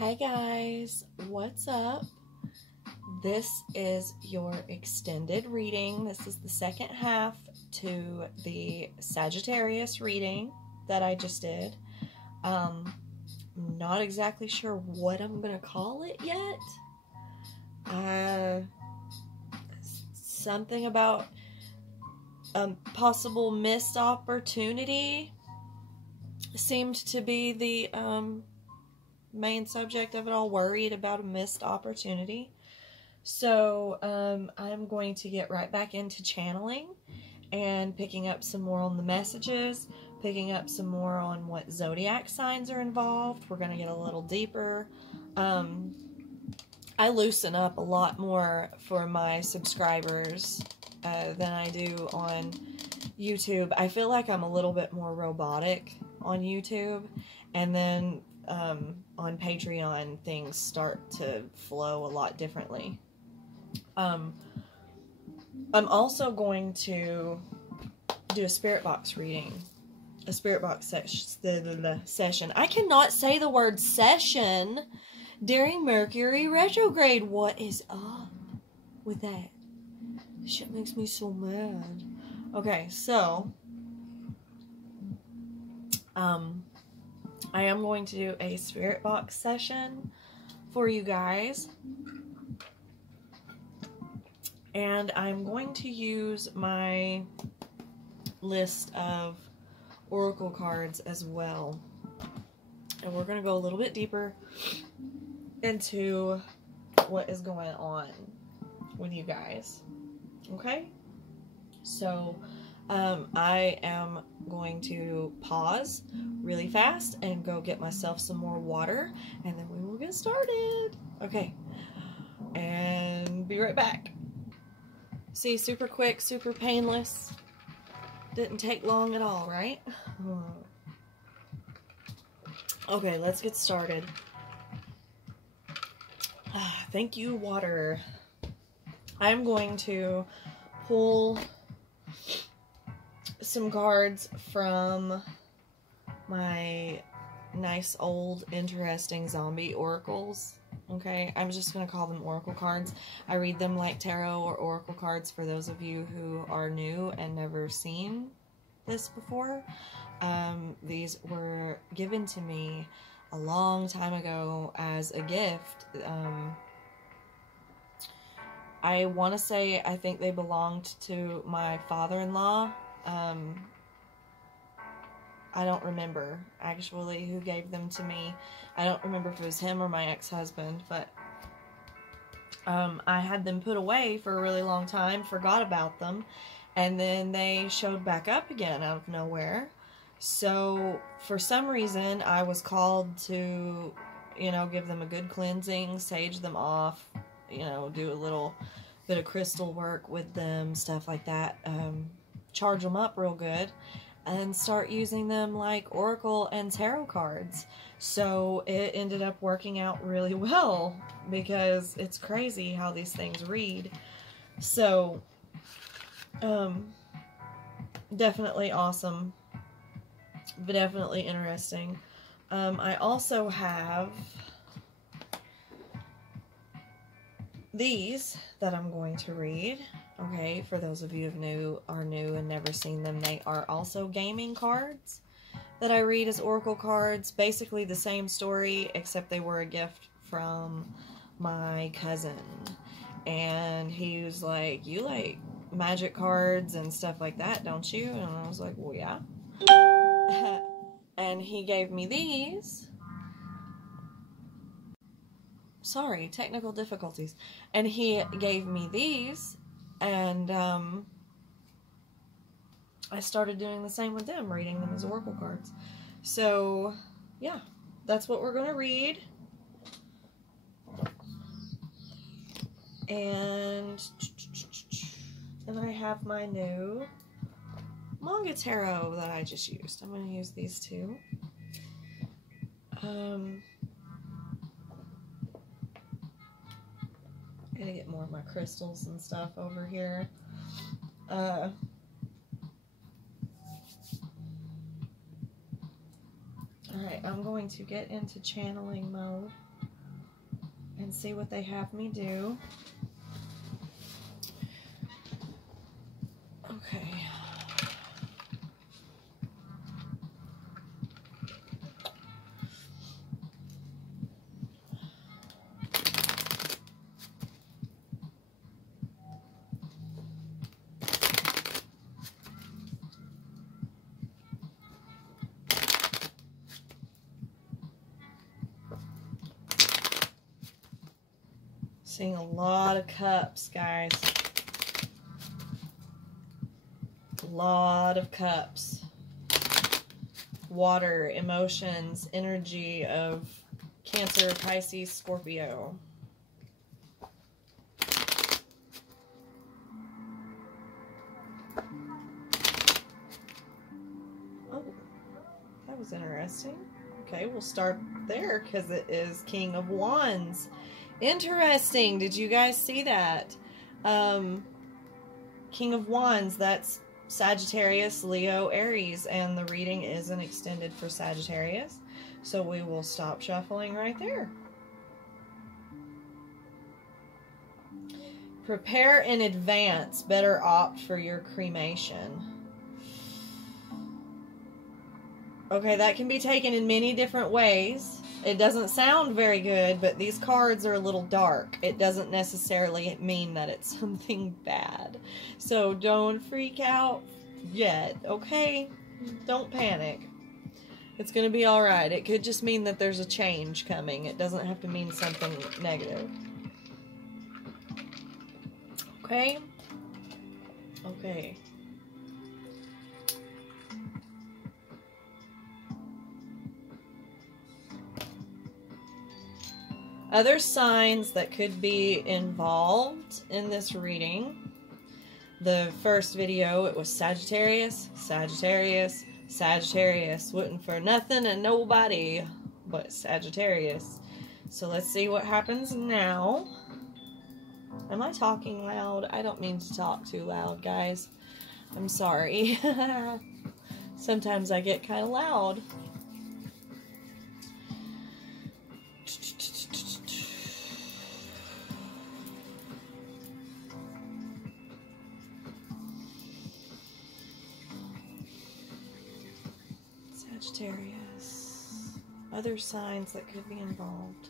Hi guys, what's up? This is your extended reading. This is the second half to the Sagittarius reading that I just did. Not exactly sure what I'm gonna call it yet. Something about a possible missed opportunity seemed to be the main subject of it all. Worried about a missed opportunity. So I'm going to get right back into channeling and picking up some more on the messages, picking up some more on what zodiac signs are involved. We're going to get a little deeper. I loosen up a lot more for my subscribers than I do on YouTube. I feel like I'm a little bit more robotic on YouTube, and then on Patreon things start to flow a lot differently. I'm also going to do a spirit box reading, a spirit box session. I cannot say the word session during Mercury retrograde. What is up with that? Shit makes me so mad. Okay, so I am going to do a spirit box session for you guys. And I'm going to use my list of oracle cards as well. And we're going to go a little bit deeper into what is going on with you guys. Okay? So, I am going to pause really fast and go get myself some more water, and then we will get started. Okay. And be right back. See, super quick, super painless. Didn't take long at all, right? Okay, let's get started. Thank you, water. I'm going to pull some cards from my nice old interesting zombie oracles. Okay, I'm just going to call them oracle cards. I read them like tarot or oracle cards for those of you who are new and never seen this before. These were given to me a long time ago as a gift. I want to say I think they belonged to my father-in-law. I don't remember actually who gave them to me. I don't remember if it was him or my ex-husband, but I had them put away for a really long time, forgot about them, and then they showed back up again out of nowhere. So for some reason I was called to, you know, give them a good cleansing, sage them off, you know, do a little bit of crystal work with them, stuff like that, charge them up real good, and start using them like oracle and tarot cards. So it ended up working out really well, because it's crazy how these things read. So definitely awesome, but definitely interesting. I also have these that I'm going to read. Okay, for those of you who are new and never seen them, they are also gaming cards that I read as oracle cards. Basically the same story, except they were a gift from my cousin. And he was like, "You like magic cards and stuff like that, don't you?" And I was like, "Well, yeah." And he gave me these. Sorry, technical difficulties. And he gave me these, and I started doing the same with them, reading them as oracle cards. So, yeah, that's what we're going to read. And I have my new manga tarot that I just used. I'm going to use these two. I gotta get more of my crystals and stuff over here. Alright, I'm going to get into channeling mode. and see what they have me do. Okay. Seeing a lot of cups, guys. A lot of cups. Water, emotions, energy of Cancer, Pisces, Scorpio. Oh, that was interesting. Okay, we'll start there because it is King of Wands. Interesting. Did you guys see that? King of Wands, that's Sagittarius, Leo, Aries, and the reading isn't extended for Sagittarius, so we will stop shuffling right there. Prepare in advance. Better opt for your cremation. Okay, that can be taken in many different ways. It doesn't sound very good, but these cards are a little dark. It doesn't necessarily mean that it's something bad. So don't freak out yet, okay? Don't panic. It's going to be alright. It could just mean that there's a change coming. It doesn't have to mean something negative. Okay? Okay. Other signs that could be involved in this reading. The first video, it was Sagittarius, Sagittarius, Sagittarius. Wouldn't for nothing and nobody but Sagittarius. So let's see what happens now. Am I talking loud? I don't mean to talk too loud, guys. I'm sorry. Sometimes I get kind of loud. Sagittarius. Other signs that could be involved.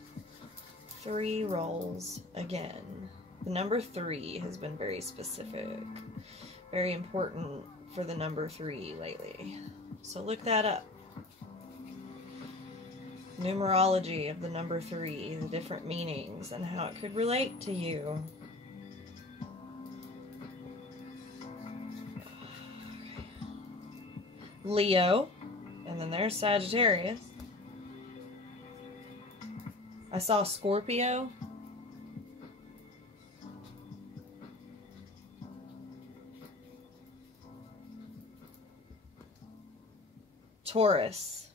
3 rolls again. The number 3 has been very specific. Very important for the number 3 lately. So look that up. Numerology of the number 3, the different meanings, and how it could relate to you. Leo. And then there's Sagittarius. I saw Scorpio. Taurus.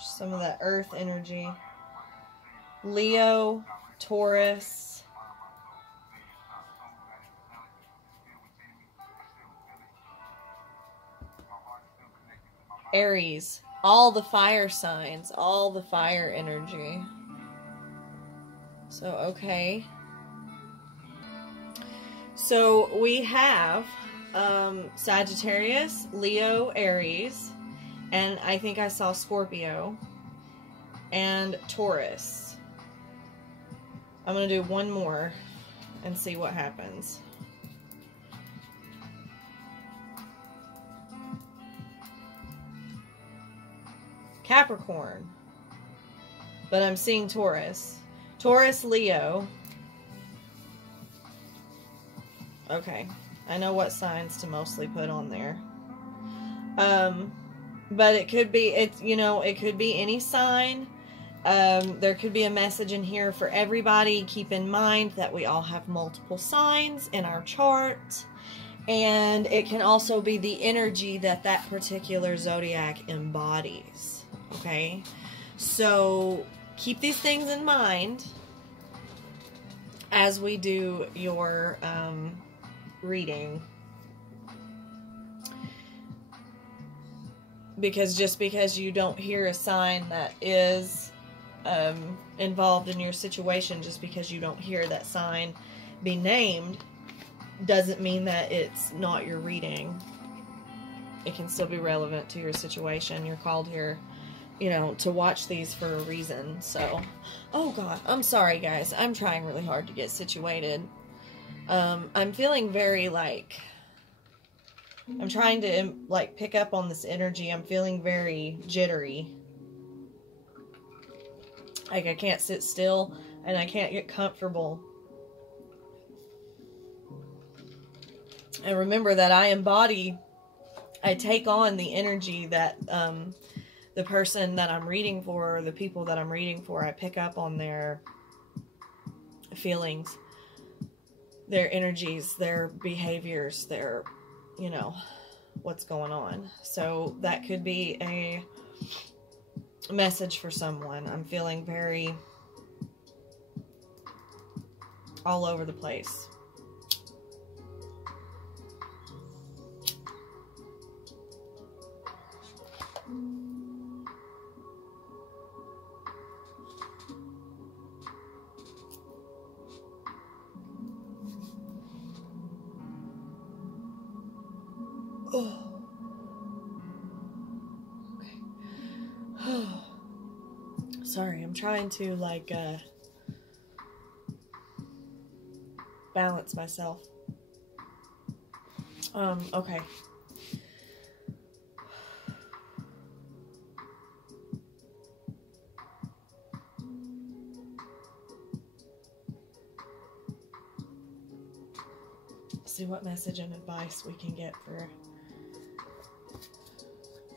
Some of that earth energy. Leo, Taurus. Aries. All the fire signs. All the fire energy. So, okay. So, we have Sagittarius, Leo, Aries, and I think I saw Scorpio, and Taurus. I'm going to do one more and see what happens. Capricorn. But I'm seeing Taurus. Taurus, Leo. Okay. I know what signs to mostly put on there. But it could be, it could be any sign. There could be a message in here for everybody. Keep in mind that we all have multiple signs in our chart. And it can also be the energy that that particular zodiac embodies. Okay? So, keep these things in mind as we do your reading. Because just because you don't hear a sign that is involved in your situation. Just because you don't hear that sign be named doesn't mean that it's not your reading. It can still be relevant to your situation. You're called here, you know, to watch these for a reason. So, oh God, I'm sorry guys. I'm trying really hard to get situated. I'm feeling very like, I'm trying to like pick up on this energy. I'm feeling very jittery. Like I can't sit still and I can't get comfortable. And remember that I embody, I take on the energy that the person that I'm reading for, or the people that I'm reading for, I pick up on their feelings, their energies, their behaviors, their, you know, what's going on. So that could be a message for someone. I'm feeling very all over the place. Oh. Okay. Oh. Sorry, I'm trying to like balance myself. Okay. See what message and advice we can get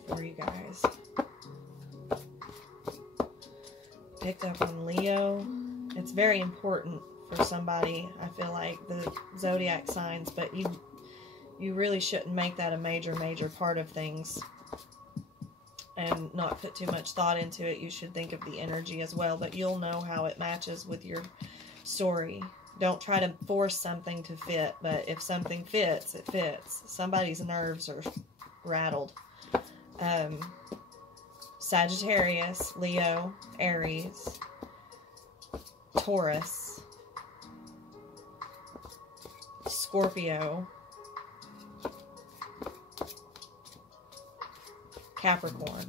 for you guys. Picked up on Leo. It's very important for somebody, I feel like, the zodiac signs, but you really shouldn't make that a major part of things and not put too much thought into it. You should think of the energy as well, but you'll know how it matches with your story. Don't try to force something to fit, but if something fits, it fits. Somebody's nerves are rattled. Sagittarius, Leo, Aries, Taurus, Scorpio, Capricorn.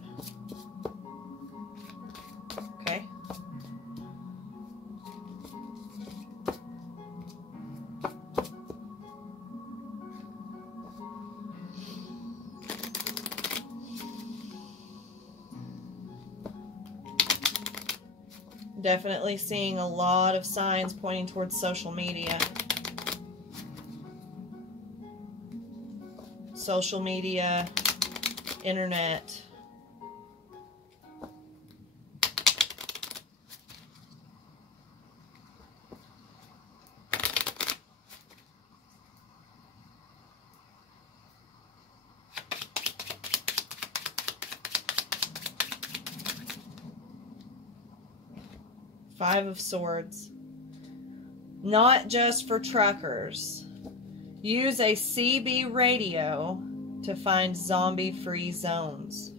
Okay. Definitely seeing a lot of signs pointing towards social media. Social media, internet. Five of Swords. Not just for truckers. Use a CB radio to find zombie-free zones.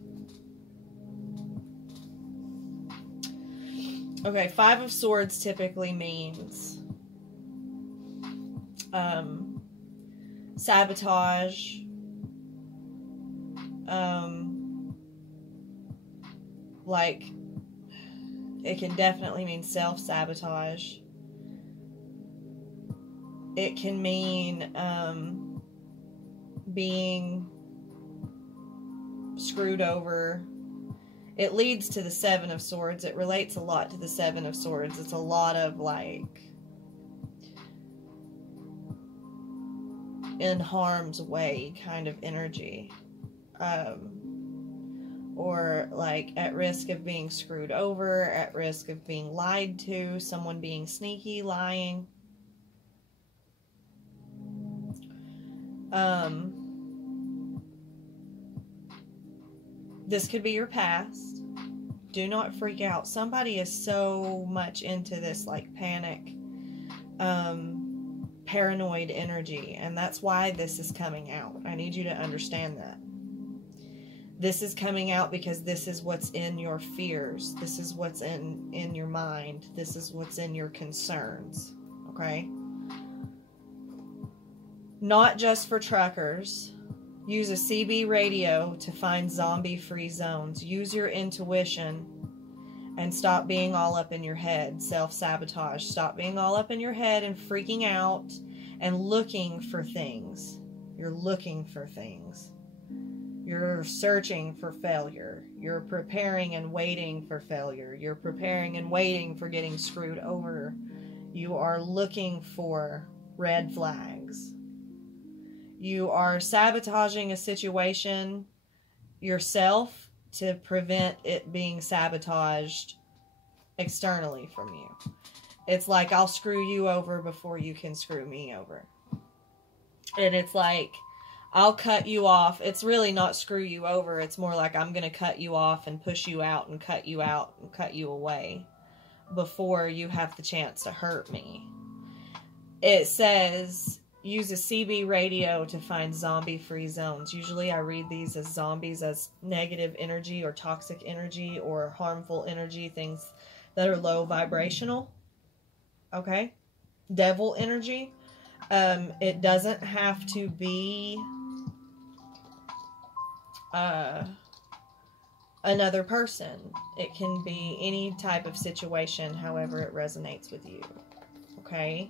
Okay, Five of Swords typically means sabotage, like, it can definitely mean self-sabotage. It can mean being screwed over. It leads to the Seven of Swords. It relates a lot to the Seven of Swords. It's a lot of like in harm's way kind of energy. Or like at risk of being screwed over, at risk of being lied to, someone being sneaky, lying. This could be your past. Do not freak out. Somebody is so much into this like panic, paranoid energy, and that's why this is coming out. I need you to understand that. This is coming out because this is what's in your fears. This is what's in your mind. This is what's in your concerns. Okay? Not just for truckers. Use a CB radio to find zombie-free zones. Use your intuition and stop being all up in your head. Self-sabotage. Stop being all up in your head and freaking out and looking for things. You're looking for things. You're searching for failure. You're preparing and waiting for failure. You're preparing and waiting for getting screwed over. You are looking for red flags. You are sabotaging a situation yourself to prevent it being sabotaged externally from you. It's like, I'll screw you over before you can screw me over. And it's like, I'll cut you off. It's really not screw you over. It's more like I'm going to cut you off and push you out and cut you out and cut you away before you have the chance to hurt me. It says, use a CB radio to find zombie-free zones. Usually I read these as zombies, as negative energy or toxic energy or harmful energy, things that are low vibrational. Okay? Devil energy. It doesn't have to be another person. It can be any type of situation, however it resonates with you. Okay?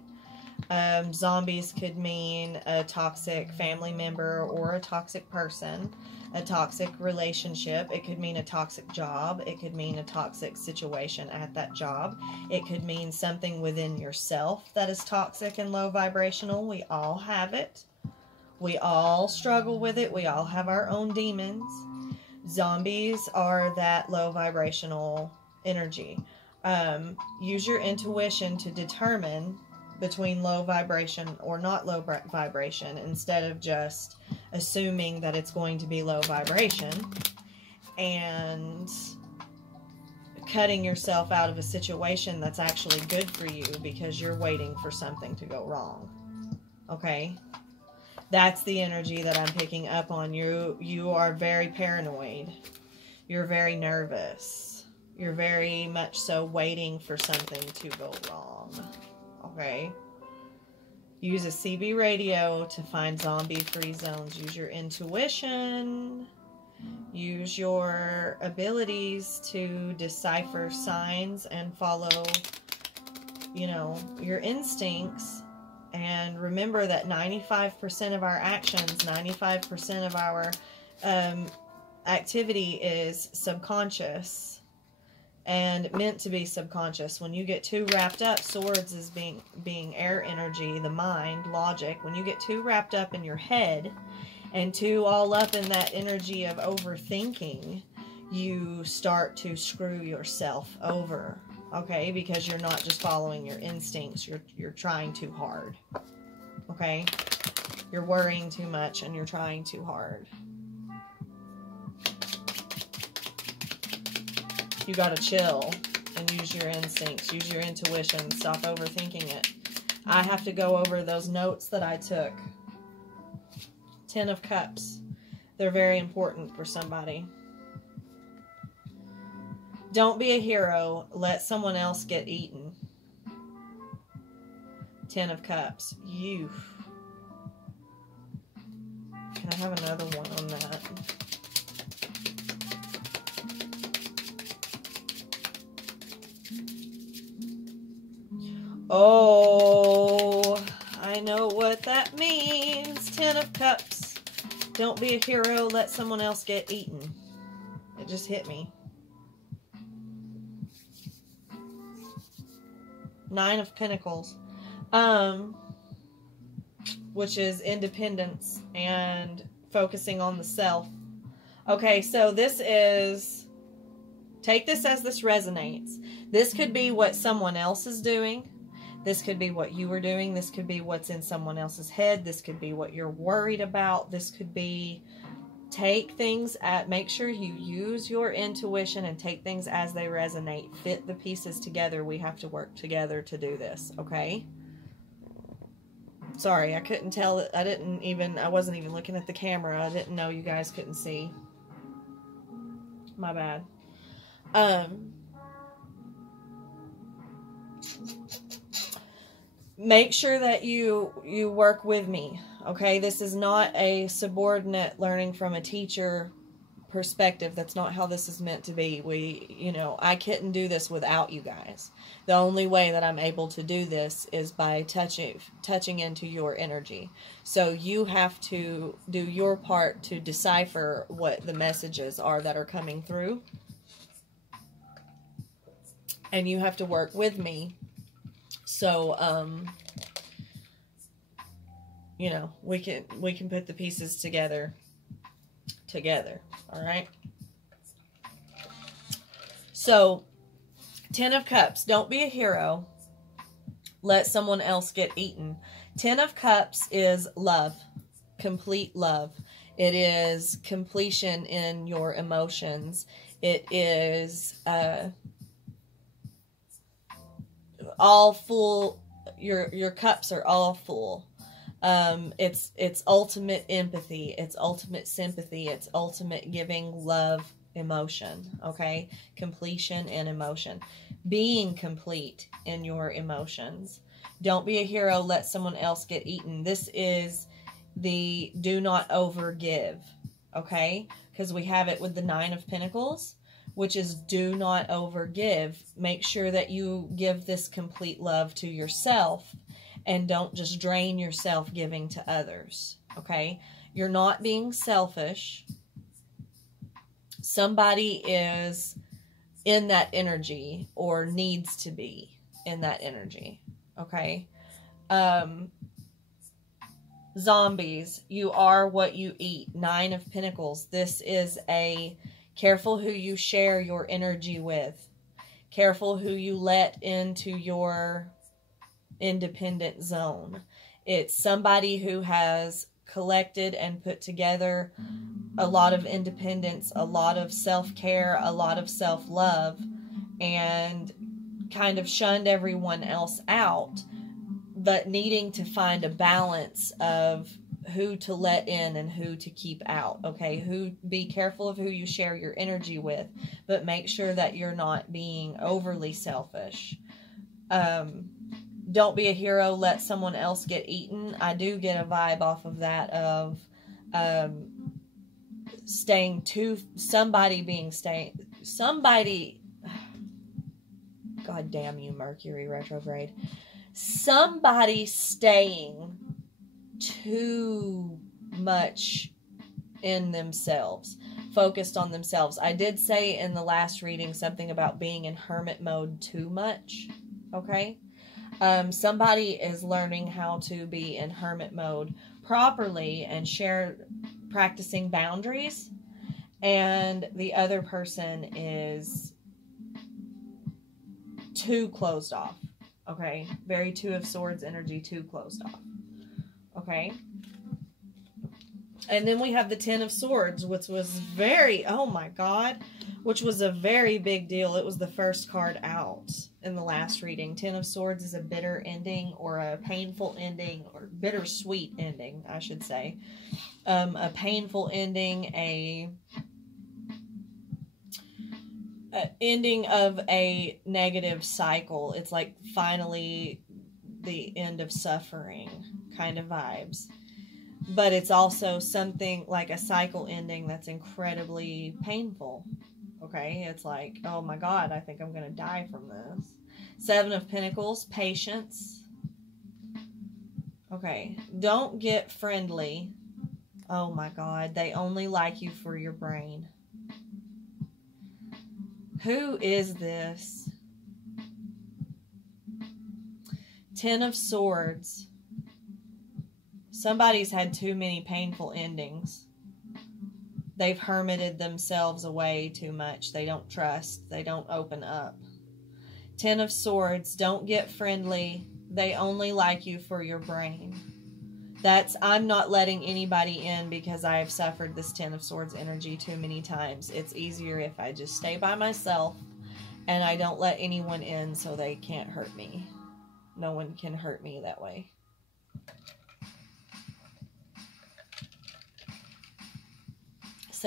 Zombies could mean a toxic family member or a toxic person, a toxic relationship. It could mean a toxic job. It could mean a toxic situation at that job. It could mean something within yourself that is toxic and low vibrational. We all have it. We all struggle with it. We all have our own demons. Zombies are that low vibrational energy. Use your intuition to determine between low vibration or not low vibration, instead of just assuming that it's going to be low vibration and cutting yourself out of a situation that's actually good for you because you're waiting for something to go wrong. Okay? That's the energy that I'm picking up on. You are very paranoid. You're very nervous. You're very much so waiting for something to go wrong. Okay? Use a CB radio to find zombie-free zones. Use your intuition. Use your abilities to decipher signs and follow, your instincts. And remember that 95% of our actions, 95% of our activity is subconscious and meant to be subconscious. When you get too wrapped up, swords is being air energy, the mind, logic. When you get too wrapped up in your head and too all up in that energy of overthinking, you start to screw yourself over. Okay, because you're not just following your instincts, you're trying too hard. Okay? You're worrying too much and you're trying too hard. You gotta chill and use your instincts, use your intuition, stop overthinking it. I have to go over those notes that I took. 10 of Cups. They're very important for somebody. Don't be a hero. Let someone else get eaten. 10 of Cups. You. Can I have another one on that? Oh, I know what that means. 10 of Cups. Don't be a hero. Let someone else get eaten. It just hit me. 9 of Pentacles, which is independence and focusing on the self. Okay, so this is, take this as this resonates. This could be what someone else is doing. This could be what you were doing. This could be what's in someone else's head. This could be what you're worried about. This could be, take things make sure you use your intuition and take things as they resonate. Fit the pieces together. We have to work together to do this, okay? Sorry, I couldn't tell. I wasn't even looking at the camera. I didn't know you guys couldn't see. My bad. Make sure that you work with me, okay? This is not a subordinate learning from a teacher perspective. That's not how this is meant to be. I couldn't do this without you guys. The only way that I'm able to do this is by touching into your energy. So you have to do your part to decipher what the messages are that are coming through. And you have to work with me. So, we can put the pieces together, all right? So, 10 of Cups, don't be a hero. Let someone else get eaten. 10 of Cups is love, complete love. It is completion in your emotions. It is, all full. Your cups are all full. It's ultimate empathy. It's ultimate sympathy. It's ultimate giving, love, emotion. Okay, completion and emotion. Being complete in your emotions. Don't be a hero. Let someone else get eaten. This is the do not overgive. Okay, because we have it with the 9 of Pentacles, which is do not overgive. Make sure that you give this complete love to yourself and don't just drain yourself giving to others, okay? You're not being selfish. Somebody is in that energy or needs to be in that energy, okay? Zombies, you are what you eat. 9 of Pentacles. This is a careful who you share your energy with. Careful who you let into your independent zone. It's somebody who has collected and put together a lot of independence, a lot of self-care, a lot of self-love, and kind of shunned everyone else out, but needing to find a balance of who to let in and who to keep out, okay? Be careful of who you share your energy with, but make sure that you're not being overly selfish. Don't be a hero, let someone else get eaten. I do get a vibe off of that of somebody, God damn you, Mercury retrograde. Somebody staying too much in themselves, focused on themselves. I did say in the last reading something about being in hermit mode too much, okay? Somebody is learning how to be in hermit mode properly and practicing boundaries, and the other person is too closed off, okay? Very 2 of Swords energy, too closed off, okay? And then we have the 10 of Swords, which was which was a very big deal. It was the first card out in the last reading. 10 of Swords is a bitter ending, or a painful ending, or bittersweet ending, I should say. A painful ending, a ending of a negative cycle. It's like finally the end of suffering kind of vibes. But it's also something like a cycle ending that's incredibly painful. Okay, it's like, oh my God, I think I'm going to die from this. 7 of Pentacles, patience. Okay, don't get friendly. Oh my God, they only like you for your brain. Who is this? 10 of Swords. Somebody's had too many painful endings. They've hermited themselves away too much. They don't trust. They don't open up. 10 of Swords. Don't get friendly. They only like you for your brain. I'm not letting anybody in because I have suffered this 10 of Swords energy too many times. It's easier if I just stay by myself and I don't let anyone in so they can't hurt me. No one can hurt me that way.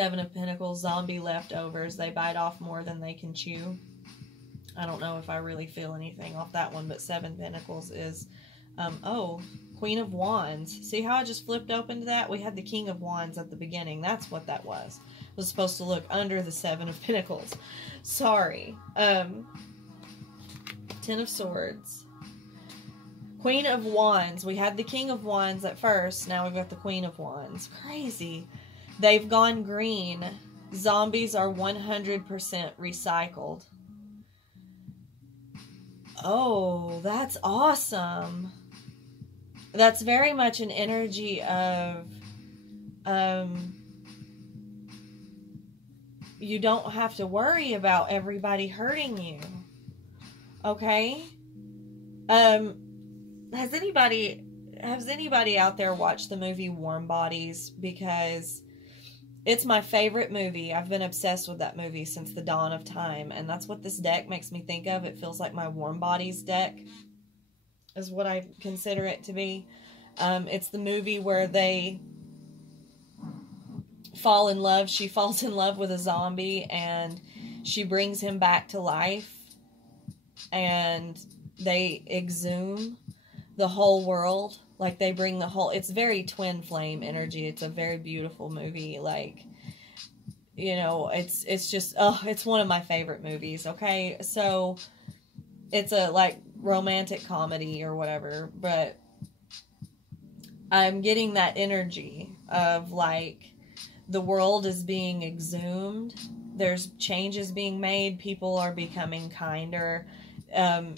Seven of Pentacles, zombie leftovers. They bite off more than they can chew. I don't know if I really feel anything off that one, but Seven Pentacles is, oh, Queen of Wands. See how I just flipped open to that? We had the King of Wands at the beginning. That's what that was. It was supposed to look under the Seven of Pentacles. Sorry. Ten of Swords. Queen of Wands. We had the King of Wands at first. Now we've got the Queen of Wands. Crazy. They've gone green. Zombies are 100% recycled. Oh, that's awesome. That's very much an energy of, you don't have to worry about everybody hurting you. Okay? Has anybody out there watched the movie Warm Bodies? Because it's my favorite movie. I've been obsessed with that movie since the dawn of time. And that's what this deck makes me think of. It feels like my Warm Bodies deck is what I consider it to be. It's the movie where they fall in love. She falls in love with a zombie and she brings him back to life. And they exhume the whole world. Like, they bring the whole... It's very twin flame energy. It's a very beautiful movie. Like, you know, it's just... Oh, it's one of my favorite movies, okay? So, it's a, like, romantic comedy or whatever. But I'm getting that energy of, like, the world is being exhumed. There's changes being made. People are becoming kinder.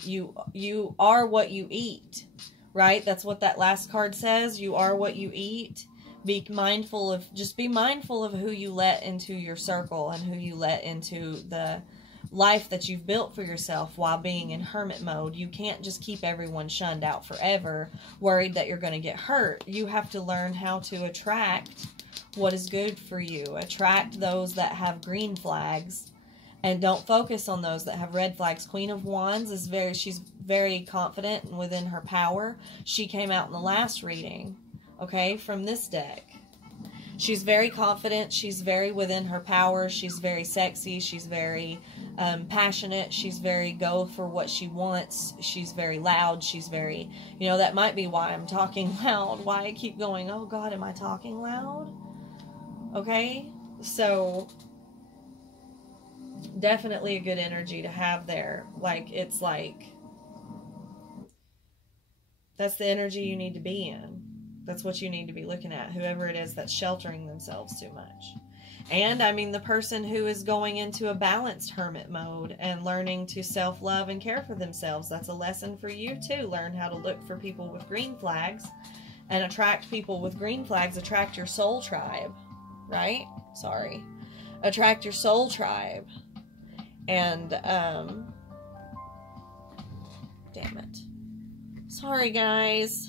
You are what you eat. Right? That's what that last card says. You are what you eat. Be mindful of who you let into your circle and who you let into the life that you've built for yourself while being in hermit mode. You can't just keep everyone shunned out forever, worried that you're going to get hurt. You have to learn how to attract what is good for you. Attract those that have green flags. And don't focus on those that have red flags. Queen of Wands is she's very confident and within her power. She came out in the last reading, okay, from this deck. She's very confident. She's very within her power. She's very sexy. She's very passionate. She's very go for what she wants. She's very loud. She's very, you know, that might be why I'm talking loud. Why I keep going, oh God, am I talking loud? Okay, so... definitely a good energy to have there. Like, it's like, that's the energy you need to be in. That's what you need to be looking at. Whoever it is that's sheltering themselves too much. And, I mean, the person who is going into a balanced hermit mode and learning to self-love and care for themselves. That's a lesson for you, too. Learn how to look for people with green flags and attract people with green flags. Attract your soul tribe, right? Sorry. Attract your soul tribe. And, damn it. Sorry, guys.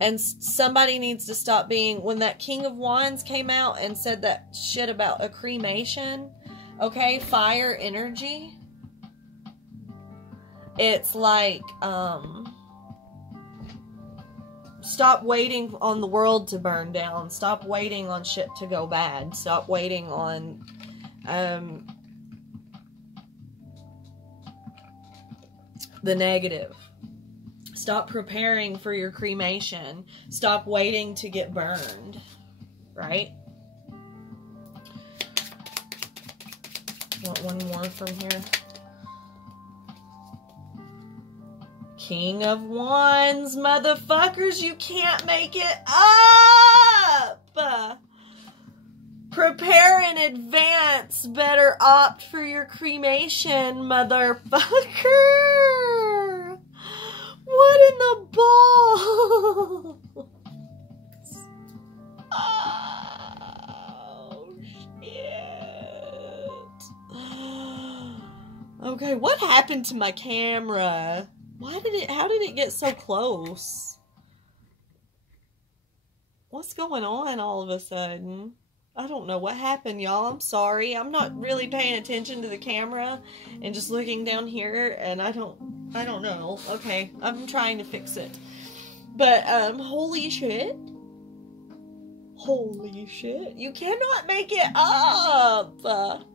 And somebody needs to stop being, when that King of Wands came out and said that shit about a cremation, okay, fire energy, it's like, stop waiting on the world to burn down. Stop waiting on shit to go bad. Stop waiting on, the negative. Stop preparing for your cremation. Stop waiting to get burned. Right? Want one more from here? King of Wands, motherfuckers, you can't make it up! Prepare in advance. Better opt for your cremation, motherfucker! What in the balls? Oh, shit. Okay, what happened to my camera? How did it get so close? What's going on all of a sudden? I don't know what happened, y'all. I'm sorry. I'm not really paying attention to the camera and just looking down here, and I don't know. Okay, I'm trying to fix it. But, holy shit. Holy shit. You cannot make it up.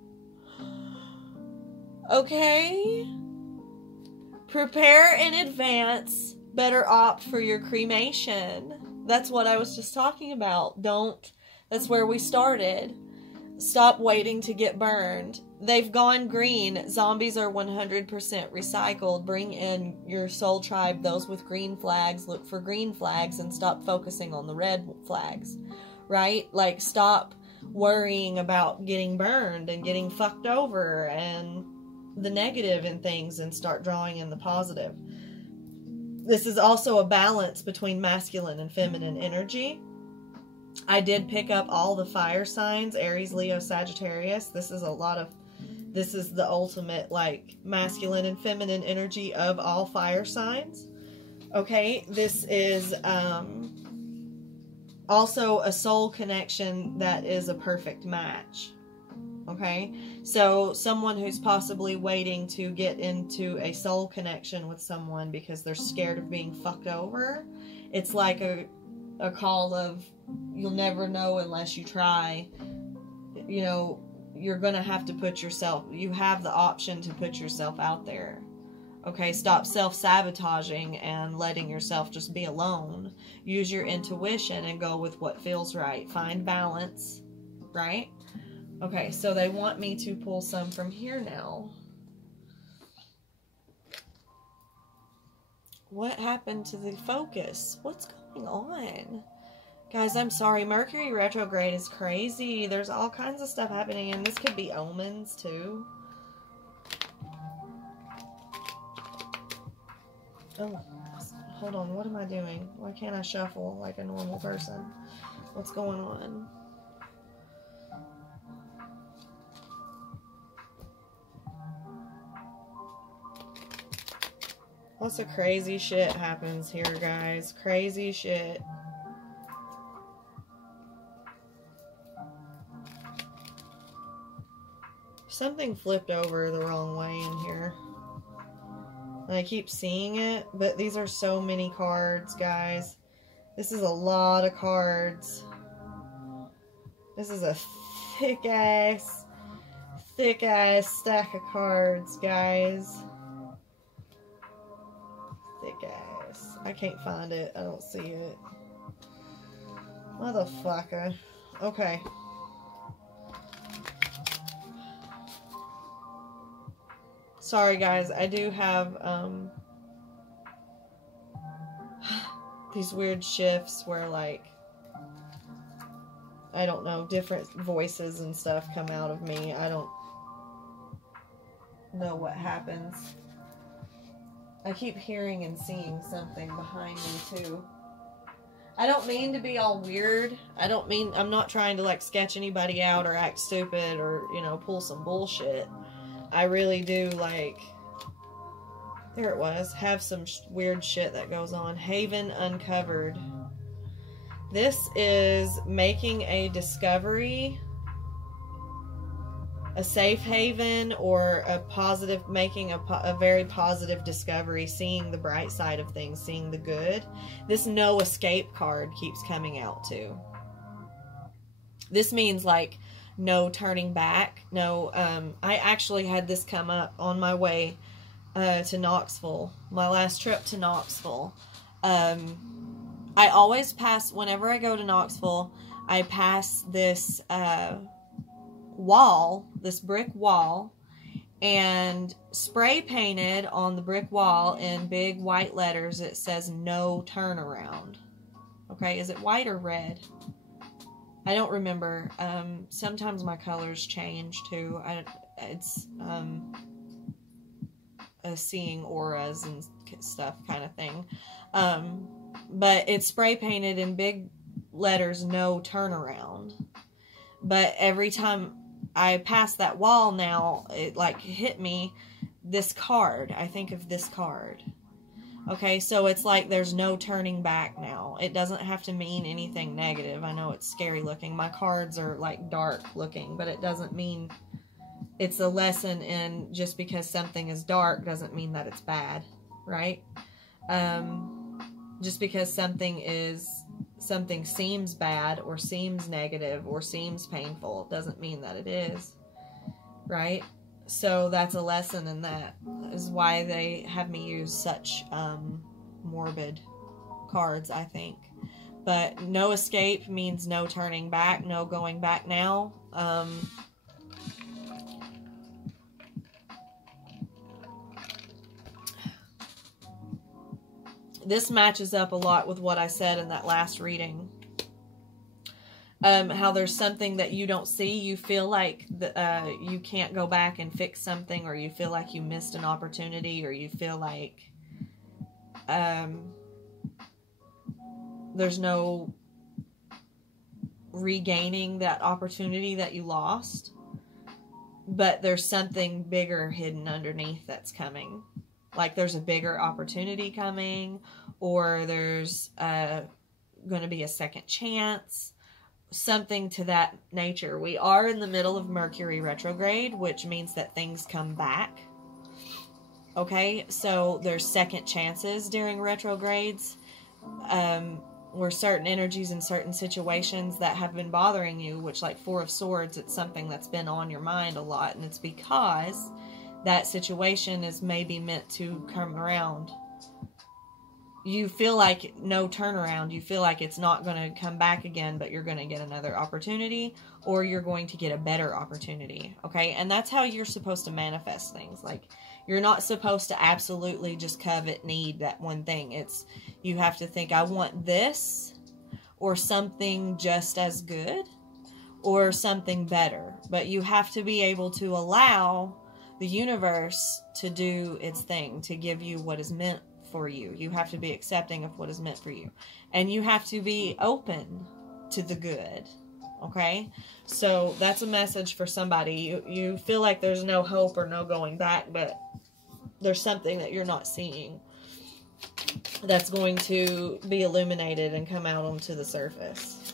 Okay? Prepare in advance. Better opt for your cremation. That's what I was just talking about. That's where we started. Stop waiting to get burned. They've gone green. Zombies are 100% recycled. Bring in your soul tribe, those with green flags. Look for green flags and stop focusing on the red flags. Right? Like, stop worrying about getting burned and getting fucked over and the negative in things and start drawing in the positive. This is also a balance between masculine and feminine energy. I did pick up all the fire signs, Aries, Leo, Sagittarius. This is the ultimate, like, masculine and feminine energy of all fire signs. Okay, this is also a soul connection that is a perfect match. Okay, so someone who's possibly waiting to get into a soul connection with someone because they're scared of being fucked over. It's like a call of, you'll never know unless you try. You know, you're going to have to you have the option to put yourself out there. Okay, stop self-sabotaging and letting yourself just be alone. Use your intuition and go with what feels right. Find balance, right? Okay, so they want me to pull some from here now. What happened to the focus? What's going on? Guys, I'm sorry. Mercury retrograde is crazy. There's all kinds of stuff happening, and this could be omens, too. Oh, hold on. What am I doing? Why can't I shuffle like a normal person? What's going on? Lots of crazy shit happens here, guys. Crazy shit. Something flipped over the wrong way in here. And I keep seeing it, but these are so many cards, guys. This is a lot of cards. This is a thick ass stack of cards, guys. Thick ass. I can't find it. I don't see it. Motherfucker. Okay. Sorry, guys. I do have these weird shifts where, like, I don't know, different voices and stuff come out of me. I don't know what happens. I keep hearing and seeing something behind me, too. I don't mean to be all weird. I'm not trying to, like, sketch anybody out or act stupid or, you know, pull some bullshit. I really do, like, there it was, have some weird shit that goes on. Haven uncovered. This is making a discovery, a safe haven, or a positive, making a very positive discovery, seeing the bright side of things, seeing the good. This no escape card keeps coming out too. This means, like, no turning back. No, I actually had this come up on my way to Knoxville. My last trip to Knoxville. I always pass, whenever I go to Knoxville, I pass this wall, this brick wall, and spray painted on the brick wall in big white letters, it says no turnaround. Okay, is it white or red? I don't remember. Sometimes my colors change too. It's a seeing auras and stuff kind of thing. But it's spray painted in big letters, no turnaround. But every time I pass that wall now, it like hit me, this card. I think of this card. Okay, so it's like there's no turning back now. It doesn't have to mean anything negative. I know it's scary looking. My cards are like dark looking, but it doesn't mean, it's a lesson in just because something is dark doesn't mean that it's bad, right? Just because something is something seems bad or seems negative or seems painful, it doesn't mean that it is, right? So that's a lesson in that, is why they have me use such morbid cards, I think. But no escape means no turning back, no going back now. This matches up a lot with what I said in that last reading. How there's something that you don't see. You feel like you can't go back and fix something, or you feel like you missed an opportunity, or you feel like there's no regaining that opportunity that you lost. But there's something bigger hidden underneath that's coming. Like there's a bigger opportunity coming, or there's going to be a second chance, something to that nature. We are in the middle of Mercury retrograde, which means that things come back. Okay, so there's second chances during retrogrades, where certain energies in certain situations that have been bothering you, which like Four of Swords, it's something that's been on your mind a lot, and it's because that situation is maybe meant to come around. You feel like no turnaround. You feel like it's not going to come back again, but you're going to get another opportunity, or you're going to get a better opportunity. Okay? And that's how you're supposed to manifest things. Like, you're not supposed to absolutely just covet, need that one thing. It's, you have to think, I want this, or something just as good, or something better. But you have to be able to allow the universe to do its thing, to give you what is meant for you. You have to be accepting of what is meant for you. And you have to be open to the good. Okay? So that's a message for somebody. You feel like there's no hope or no going back, but there's something that you're not seeing that's going to be illuminated and come out onto the surface.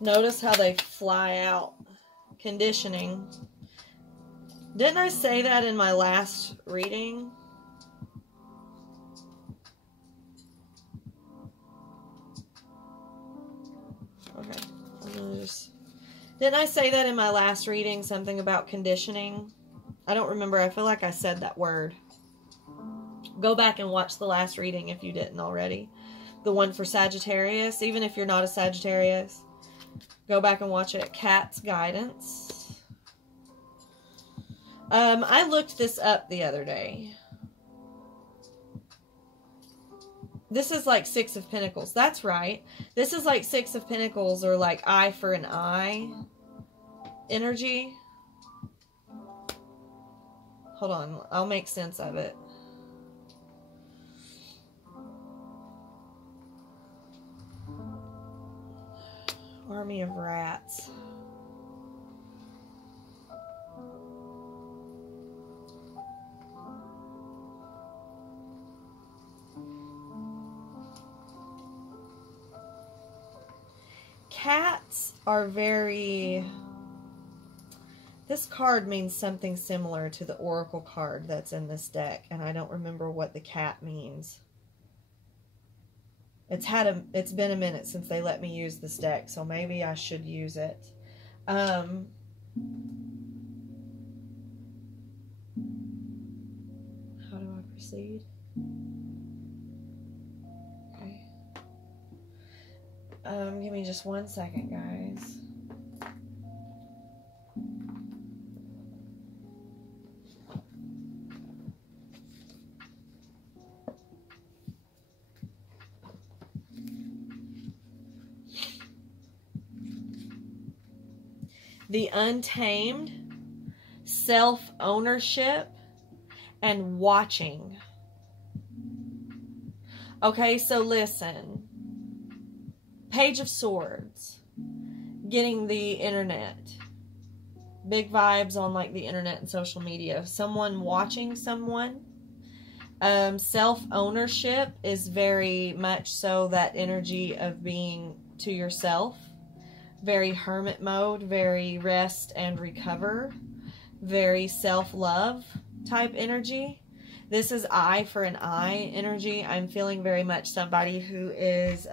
Notice how they fly out. Conditioning. Didn't I say that in my last reading? Okay. Didn't I say that in my last reading? Something about conditioning? I don't remember. I feel like I said that word. Go back and watch the last reading if you didn't already. The one for Sagittarius. Even if you're not a Sagittarius, go back and watch it. Cat's guidance. I looked this up the other day. This is like Six of Pentacles. That's right. This is like Six of Pentacles, or like eye for an eye energy. Hold on. I'll make sense of it. Army of Rats. Cats are very... This card means something similar to the Oracle card that's in this deck, and I don't remember what the cat means. It's been a minute since they let me use this deck, so maybe I should use it. How do I proceed? Okay. Give me just 1 second, guys. The Untamed, self-ownership, and watching. Okay, so listen. Page of Swords. Getting the internet. Big vibes on like the internet and social media. Someone watching someone. Self-ownership is very much so that energy of being to yourself. Very hermit mode, very rest and recover, very self-love type energy. This is eye for an eye energy. I'm feeling very much somebody who is,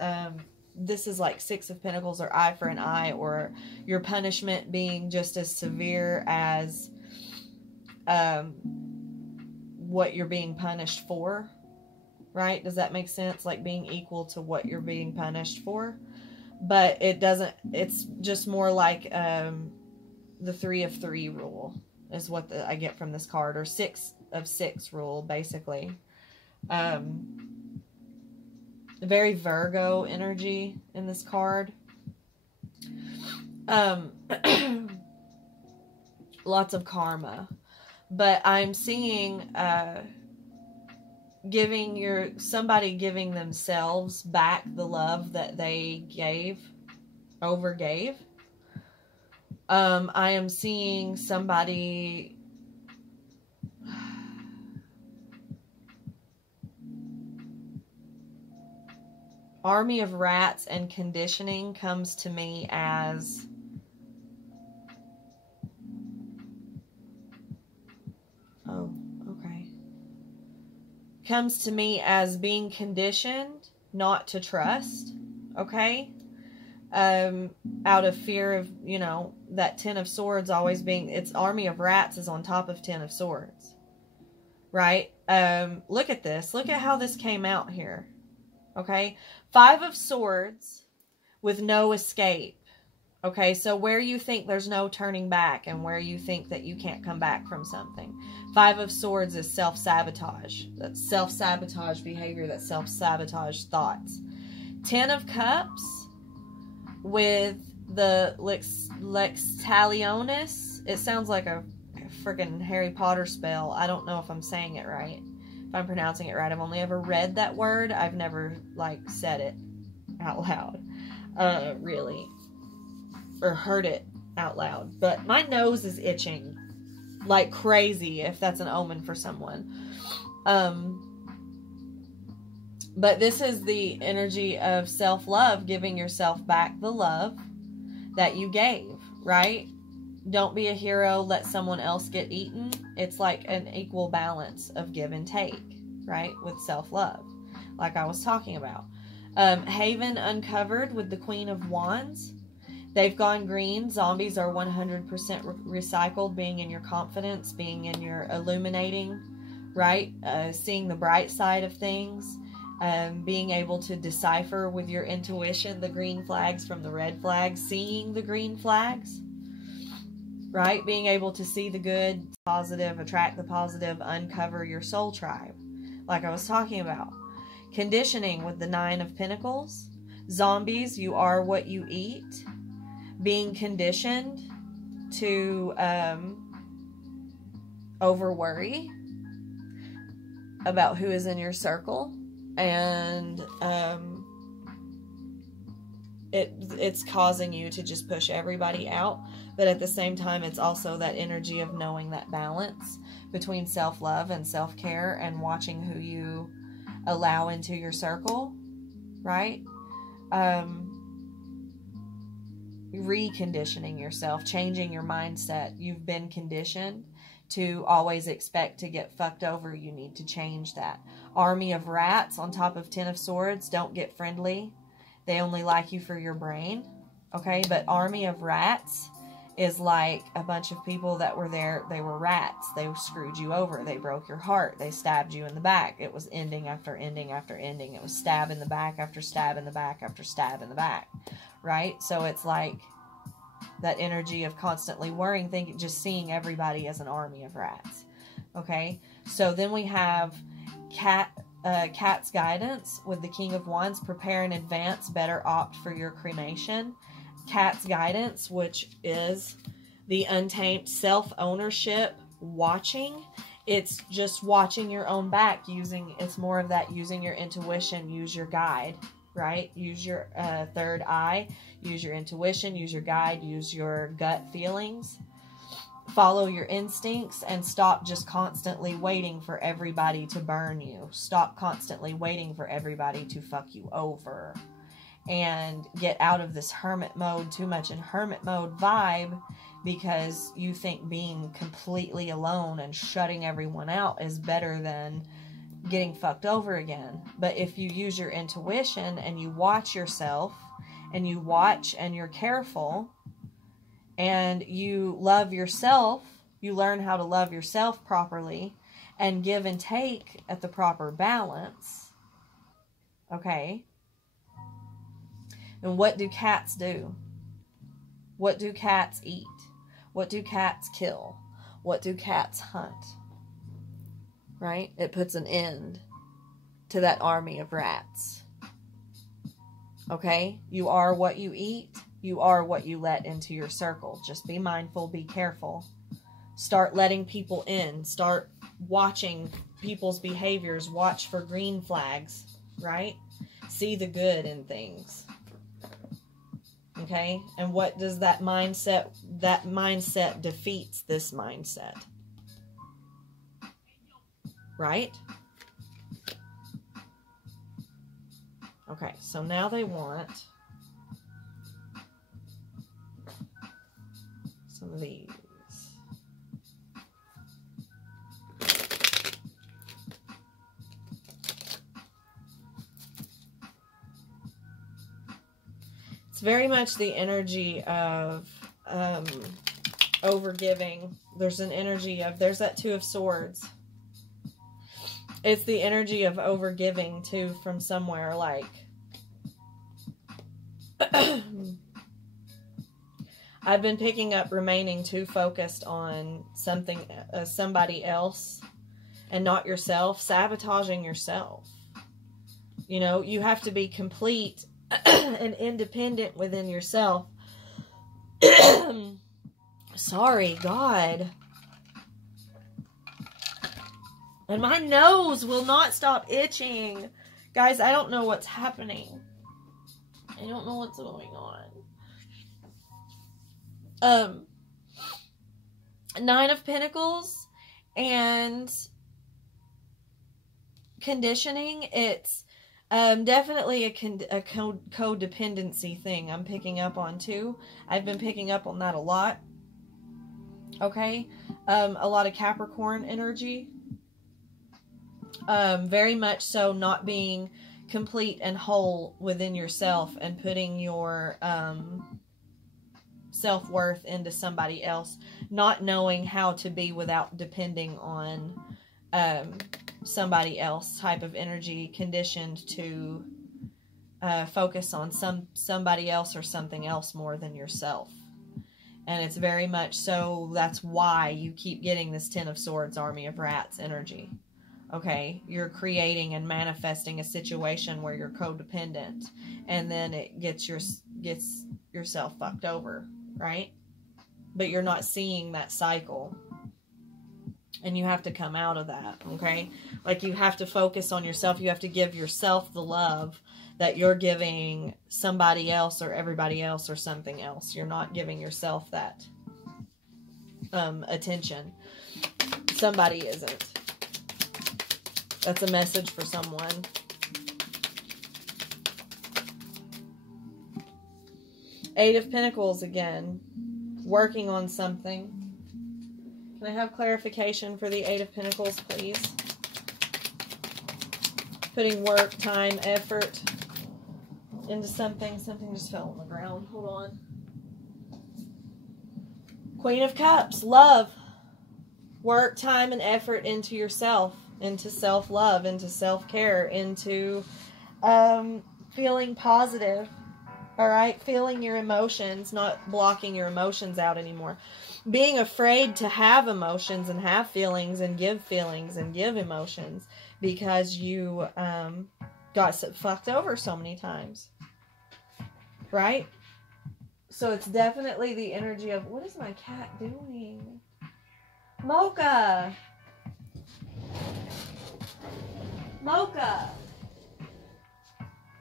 this is like Six of Pentacles or eye for an eye, or your punishment being just as severe as what you're being punished for, right? Does that make sense? Like being equal to what you're being punished for. But it doesn't, it's just more like the 3 of 3 rule is what I get from this card, or 6 of 6 rule, basically. Very Virgo energy in this card. Lots of karma. But I'm seeing somebody giving themselves back the love that they overgave. I am seeing somebody army of rats and conditioning comes to me as comes to me as being conditioned not to trust, okay? Out of fear of, you know, that 10 of Swords always being, it's army of rats is on top of 10 of Swords, right? Look at this. Look at how this came out here, okay? 5 of Swords with no escape, okay? So where you think there's no turning back and where you think that you can't come back from something. 5 of Swords is self-sabotage. That's self-sabotage behavior. That's self-sabotage thoughts. 10 of Cups with the Lex Talionis. It sounds like a freaking Harry Potter spell. I don't know if I'm saying it right. If I'm pronouncing it right. I've only ever read that word. I've never, like, said it out loud. Really. Or heard it out loud. But my nose is itching like crazy, if that's an omen for someone. But this is the energy of self-love, giving yourself back the love that you gave, right? Don't be a hero, let someone else get eaten. It's like an equal balance of give and take, right? With self-love, like I was talking about. Haven uncovered with the Queen of Wands. They've gone green. Zombies are 100% recycled, being in your confidence, being in your illuminating, right? Seeing the bright side of things, being able to decipher with your intuition the green flags from the red flags, seeing the green flags, right? Being able to see the good, positive, attract the positive, uncover your soul tribe, like I was talking about. Conditioning with the 9 of Pentacles. Zombies, you are what you eat. Being conditioned to over worry about who is in your circle, and it's causing you to just push everybody out. But at the same time, it's also that energy of knowing that balance between self-love and self-care, and watching who you allow into your circle, right? Reconditioning yourself, changing your mindset. You've been conditioned to always expect to get fucked over. You need to change that. Army of rats on top of 10 of Swords. Don't get friendly. They only like you for your brain, okay? But army of rats is like a bunch of people that were there. They were rats. They screwed you over. They broke your heart. They stabbed you in the back. It was ending after ending after ending. It was stab in the back after stab in the back after stab in the back, right? So it's like that energy of constantly worrying, thinking, just seeing everybody as an army of rats, okay? So then we have Cat's guidance with the King of Wands. Prepare in advance. Better opt for your cremation. Cat's guidance, which is the untamed self-ownership, watching. It's just watching your own back, it's more of that using your intuition, use your guide, right? Use your third eye, use your intuition, use your guide, use your gut feelings follow your instincts and stop just constantly waiting for everybody to burn you. Stop constantly waiting for everybody to fuck you over. And get out of this hermit mode, too much in hermit mode vibe, because you think being completely alone and shutting everyone out is better than getting fucked over again. But if you use your intuition and you watch yourself and you watch and you're careful and you love yourself, you learn how to love yourself properly and give and take at the proper balance. Okay? And what do cats do? What do cats eat? What do cats kill? What do cats hunt? Right? It puts an end to that army of rats. Okay? You are what you eat. You are what you let into your circle. Just be mindful, be careful. Start letting people in. Start watching people's behaviors. Watch for green flags, right? See the good in things. Okay? And what does that mindset defeats this mindset. Right? Okay, so now they want some of these. It's very much the energy of overgiving. There's an energy of, there's that Two of Swords. It's the energy of overgiving too from somewhere, like I've been picking up remaining too focused on something, somebody else and not yourself, sabotaging yourself. You know, you have to be complete and independent within yourself. Sorry, God. And my nose will not stop itching. Guys, I don't know what's happening. I don't know what's going on. Nine of Pentacles and conditioning. It's definitely a codependency thing I'm picking up on too. I've been picking up on that a lot. Okay? A lot of Capricorn energy. Very much so not being complete and whole within yourself and putting your self-worth into somebody else, not knowing how to be without depending on somebody else type of energy, conditioned to focus on somebody else or something else more than yourself. And it's very much so, that's why you keep getting this Ten of Swords, Army of Rats energy. Okay, you're creating and manifesting a situation where you're codependent, and then it gets yourself fucked over, right? But you're not seeing that cycle, and you have to come out of that. Okay, like you have to focus on yourself. You have to give yourself the love that you're giving somebody else or everybody else or something else. You're not giving yourself that attention. Somebody isn't. That's a message for someone. Eight of Pentacles again. Working on something. Can I have clarification for the Eight of Pentacles, please? Putting work, time, effort into something. Something just fell on the ground. Hold on. Queen of Cups. Love. Work, time, and effort into yourself. Into self-love, into self-care, into feeling positive, all right? Feeling your emotions, not blocking your emotions out anymore. Being afraid to have emotions and have feelings and give emotions because you got fucked over so many times, right? So it's definitely the energy of, what is my cat doing? Mocha! Mocha!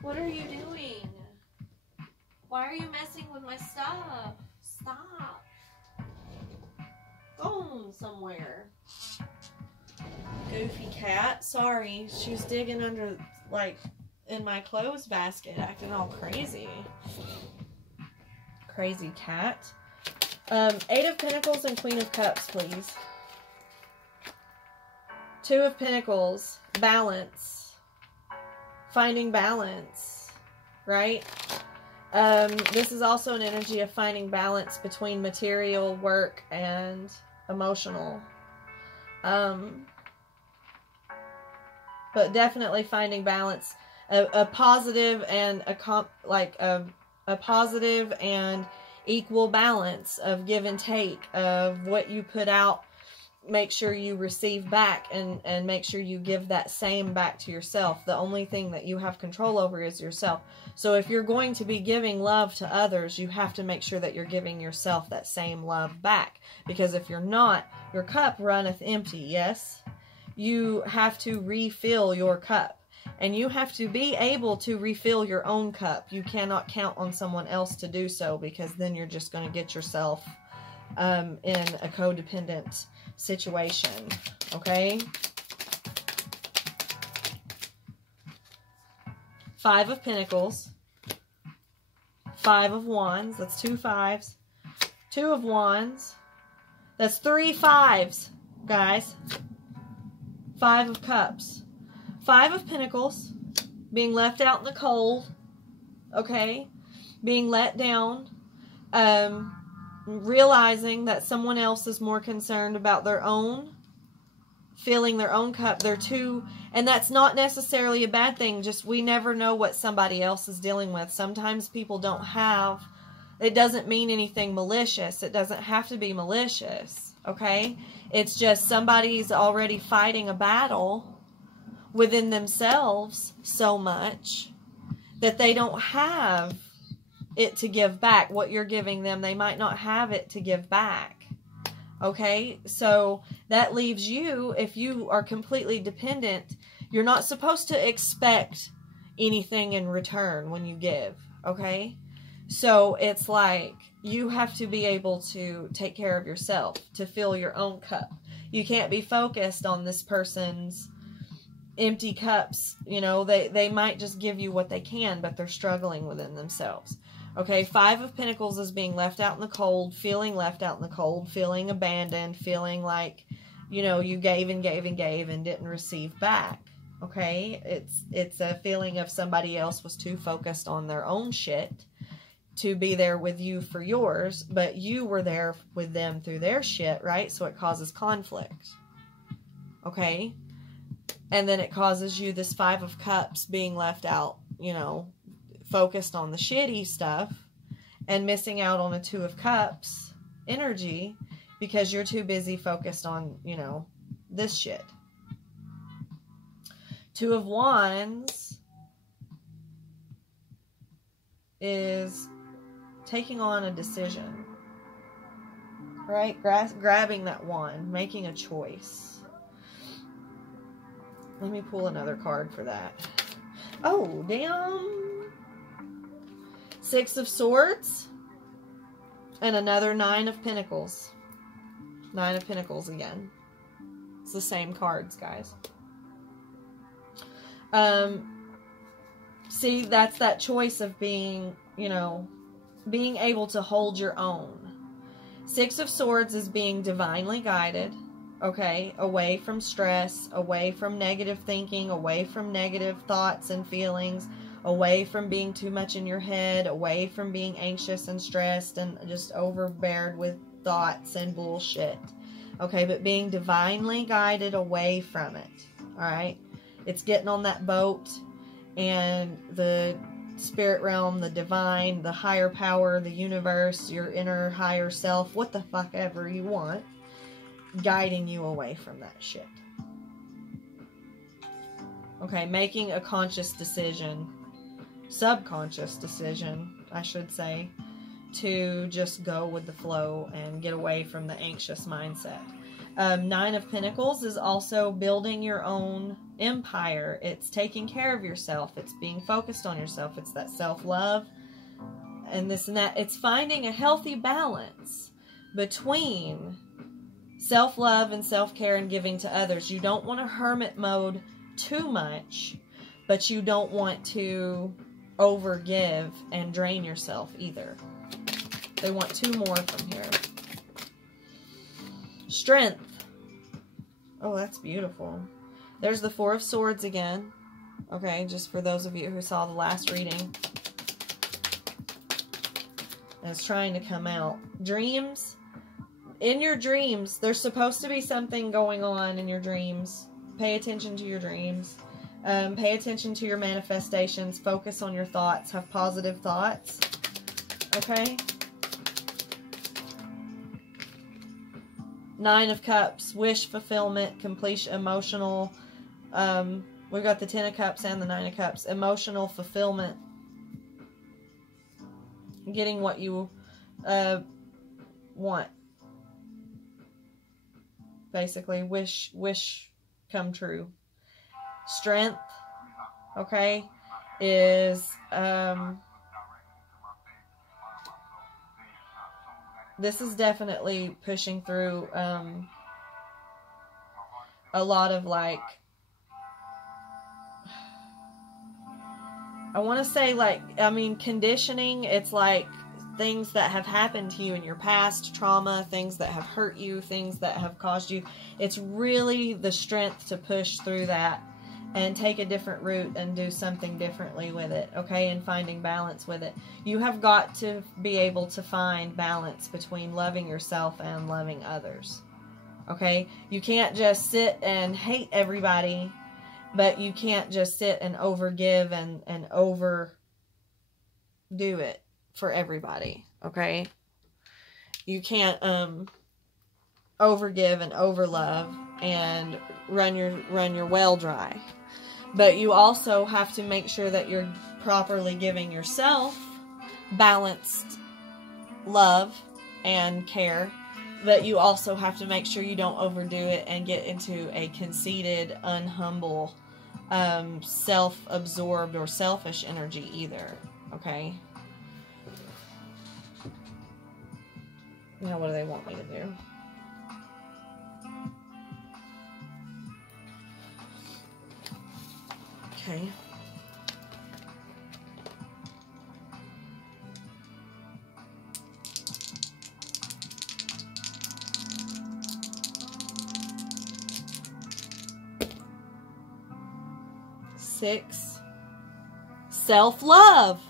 What are you doing? Why are you messing with my stuff? Stop. Go phone somewhere. Goofy cat. Sorry. She was digging under, like, in my clothes basket, acting all crazy. Crazy cat. 8 of Pentacles and Queen of Cups, please. 2 of Pentacles. Balance. Finding balance. Right? This is also an energy of finding balance between material, work, and emotional. But definitely finding balance. A positive and a positive and equal balance of give and take, of what you put out, make sure you receive back, and make sure you give that same back to yourself. The only thing that you have control over is yourself. So if you're going to be giving love to others, you have to make sure that you're giving yourself that same love back. Because if you're not, your cup runneth empty, yes? You have to refill your cup. And you have to be able to refill your own cup. You cannot count on someone else to do so, because then you're just going to get yourself in a codependent situation. Okay? 5 of Pentacles. 5 of Wands. That's 2 5s. 2 of Wands. That's 3 5s, guys. 5 of Cups. 5 of Pentacles, being left out in the cold, okay, being let down, realizing that someone else is more concerned about their own, filling their own cup. They're too, and that's not necessarily a bad thing, just we never know what somebody else is dealing with. Sometimes people don't have, it doesn't mean anything malicious. It doesn't have to be malicious, okay? It's just somebody's already fighting a battle within themselves so much that they don't have it to give back. What you're giving them, they might not have it to give back. Okay? So that leaves you, if you are completely dependent, you're not supposed to expect anything in return when you give. Okay? So it's like you have to be able to take care of yourself, to fill your own cup. You can't be focused on this person's empty cups. You know, they might just give you what they can, but they're struggling within themselves. Okay, 5 of Pentacles is being left out in the cold, feeling left out in the cold, feeling abandoned, feeling like, you know, you gave and gave and gave and didn't receive back. Okay, it's a feeling of somebody else was too focused on their own shit to be there with you for yours, but you were there with them through their shit, right? So it causes conflict. Okay? And then it causes you this 5 of Cups being left out, you know, focused on the shitty stuff and missing out on a 2 of Cups energy because you're too busy focused on, you know, this shit. 2 of Wands is taking on a decision, right? Grabbing that wand, making a choice. Let me pull another card for that. Oh, damn. 6 of Swords. And another 9 of Pentacles. 9 of Pentacles again. It's the same cards, guys. See, that's that choice of being, you know, being able to hold your own. 6 of Swords is being divinely guided. Okay, away from stress, away from negative thinking, away from negative thoughts and feelings, away from being too much in your head, away from being anxious and stressed and just overbeared with thoughts and bullshit. Okay, but being divinely guided away from it. Alright? It's getting on that boat and the spirit realm, the divine, the higher power, the universe, your inner higher self, what the fuck ever you want, guiding you away from that shit. Okay, making a conscious decision, subconscious decision, I should say, to just go with the flow and get away from the anxious mindset. 9 of Pentacles is also building your own empire. It's taking care of yourself. It's being focused on yourself. It's that self-love and this and that. It's finding a healthy balance between Self-love and self-care and giving to others. You don't want a hermit mode too much, but you don't want to overgive and drain yourself either. They want 2 more from here. Strength. Oh, that's beautiful. There's the 4 of Swords again. Okay, just for those of you who saw the last reading. And it's trying to come out. Dreams. In your dreams, there's supposed to be something going on in your dreams. Pay attention to your dreams. Pay attention to your manifestations. Focus on your thoughts. Have positive thoughts. Okay? 9 of Cups. Wish fulfillment. Completion. Emotional. We've got the 10 of Cups and the 9 of Cups. Emotional fulfillment. Getting what you want. Basically, wish come true. Strength, okay, is this is definitely pushing through a lot of, like, I want to say, like, I mean, conditioning. It's like things that have happened to you in your past, trauma, things that have hurt you, things that have caused you. It's really the strength to push through that and take a different route and do something differently with it, okay, and finding balance with it. You have got to be able to find balance between loving yourself and loving others, okay? You can't just sit and hate everybody, but you can't just sit and overgive and overdo it for everybody, okay? You can't overgive and overlove and run your well dry. But you also have to make sure that you're properly giving yourself balanced love and care. But you also have to make sure you don't overdo it and get into a conceited, unhumble, self-absorbed or selfish energy either, okay? Now, what do they want me to do? Okay. Six. Self-love.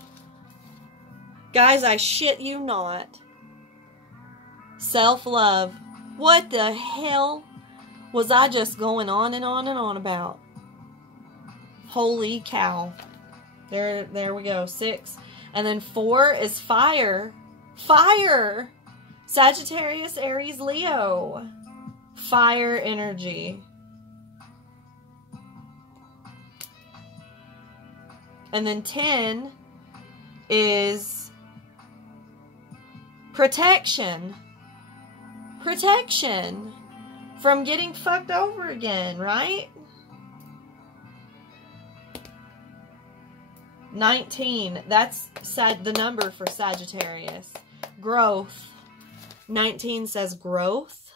Guys, I shit you not. Self-love. What the hell was I just going on and on and on about? Holy cow. There we go. 6. And then 4 is fire. Fire. Sagittarius, Aries, Leo. Fire energy. And then 10 is protection. Protection from getting fucked over again, right? 19, that's the number for Sagittarius. Growth. 19 says growth.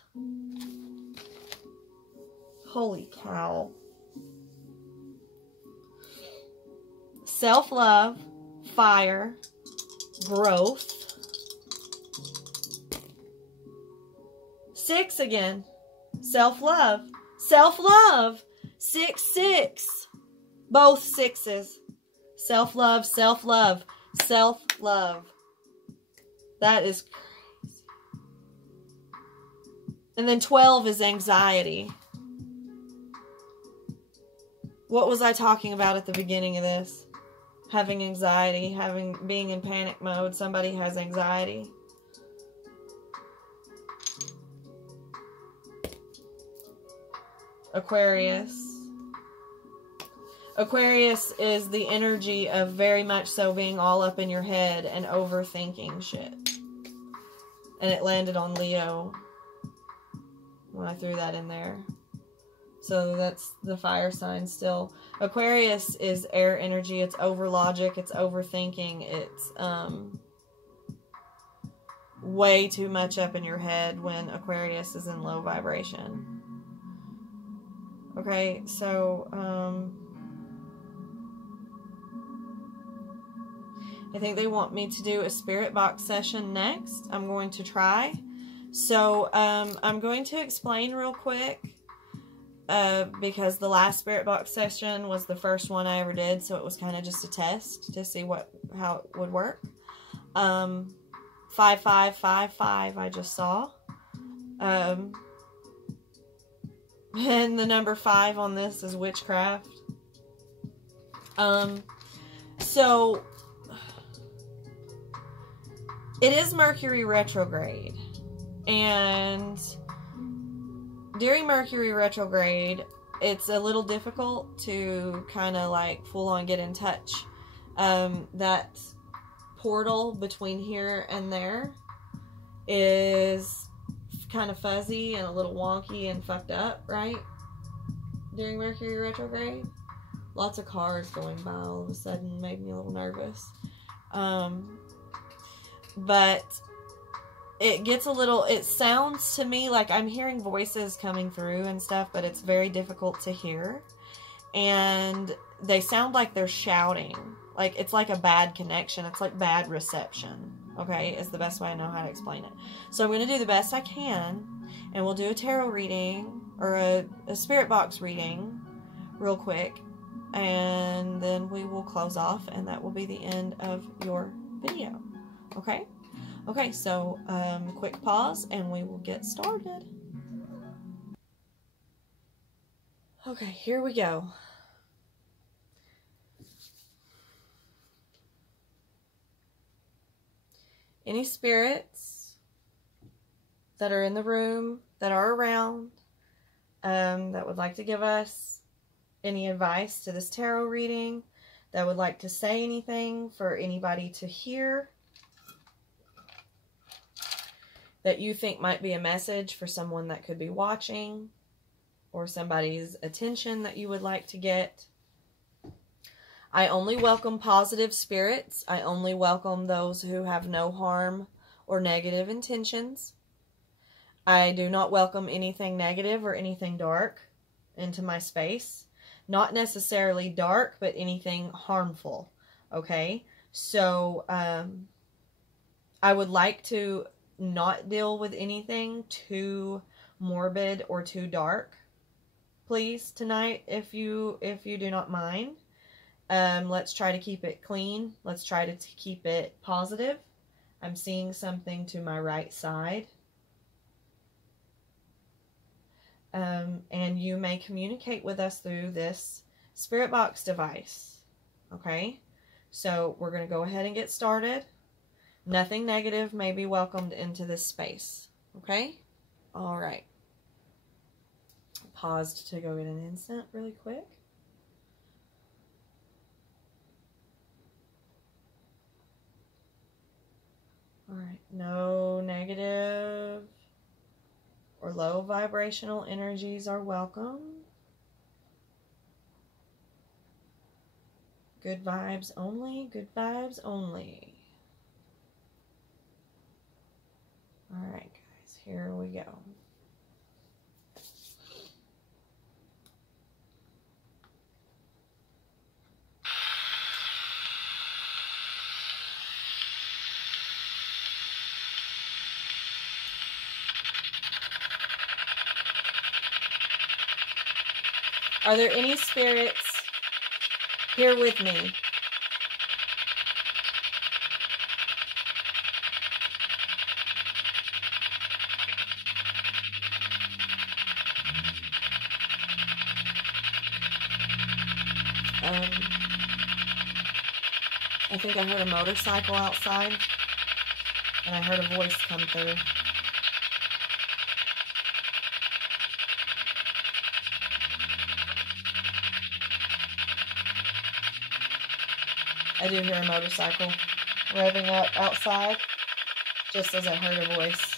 Holy cow. Self-love, fire, growth. 6 again. Self-love. Self-love. 6, 6. Both 6s. Self-love, self-love, self-love. That is crazy. And then 12 is anxiety. What was I talking about at the beginning of this? Having anxiety, being in panic mode. Somebody has anxiety. Aquarius. Aquarius is the energy of very much so being all up in your head and overthinking shit. And it landed on Leo when I threw that in there. So that's the fire sign still. Aquarius is air energy. It's over logic. It's overthinking. It's way too much up in your head when Aquarius is in low vibration. Okay, so, I think they want me to do a spirit box session next. I'm going to try. So, I'm going to explain real quick, because the last spirit box session was the first one I ever did, so it was kind of just a test to see how it would work. 5555 I just saw. And the number 5 on this is witchcraft. So it is Mercury retrograde, and during Mercury retrograde, it's a little difficult to kind of like full on get in touch. That portal between here and there is kind of fuzzy and a little wonky and fucked up, right? During Mercury retrograde. Lots of cars going by all of a sudden made me a little nervous. But it gets a little, it sounds to me like I'm hearing voices coming through and stuff, but it's very difficult to hear. And they sound like they're shouting. Like, it's like a bad connection. It's like bad reception. Okay, is the best way I know how to explain it. So I'm going to do the best I can, and we'll do a tarot reading, or a spirit box reading, real quick. And then we will close off, and that will be the end of your video. Okay? Okay, so quick pause, and we will get started. Okay, here we go. Any spirits that are in the room, that are around, that would like to give us any advice to this tarot reading, that would like to say anything for anybody to hear, that you think might be a message for someone that could be watching, or somebody's attention that you would like to get. I only welcome positive spirits. I only welcome those who have no harm or negative intentions. I do not welcome anything negative or anything dark into my space. Not necessarily dark, but anything harmful. Okay? So, I would like to not deal with anything too morbid or too dark, please, tonight, if you do not mind. Let's try to keep it clean. Let's try to keep it positive. I'm seeing something to my right side. And you may communicate with us through this spirit box device. Okay? So we're going to go ahead and get started. Nothing negative may be welcomed into this space. Okay? All right. Paused to go get an incense really quick. All right. No negative or low vibrational energies are welcome. Good vibes only. Good vibes only. All right, guys. Here we go. Are there any spirits here with me? I think I heard a motorcycle outside, and I heard a voice come through. I do hear a motorcycle revving up outside, just as I heard a voice.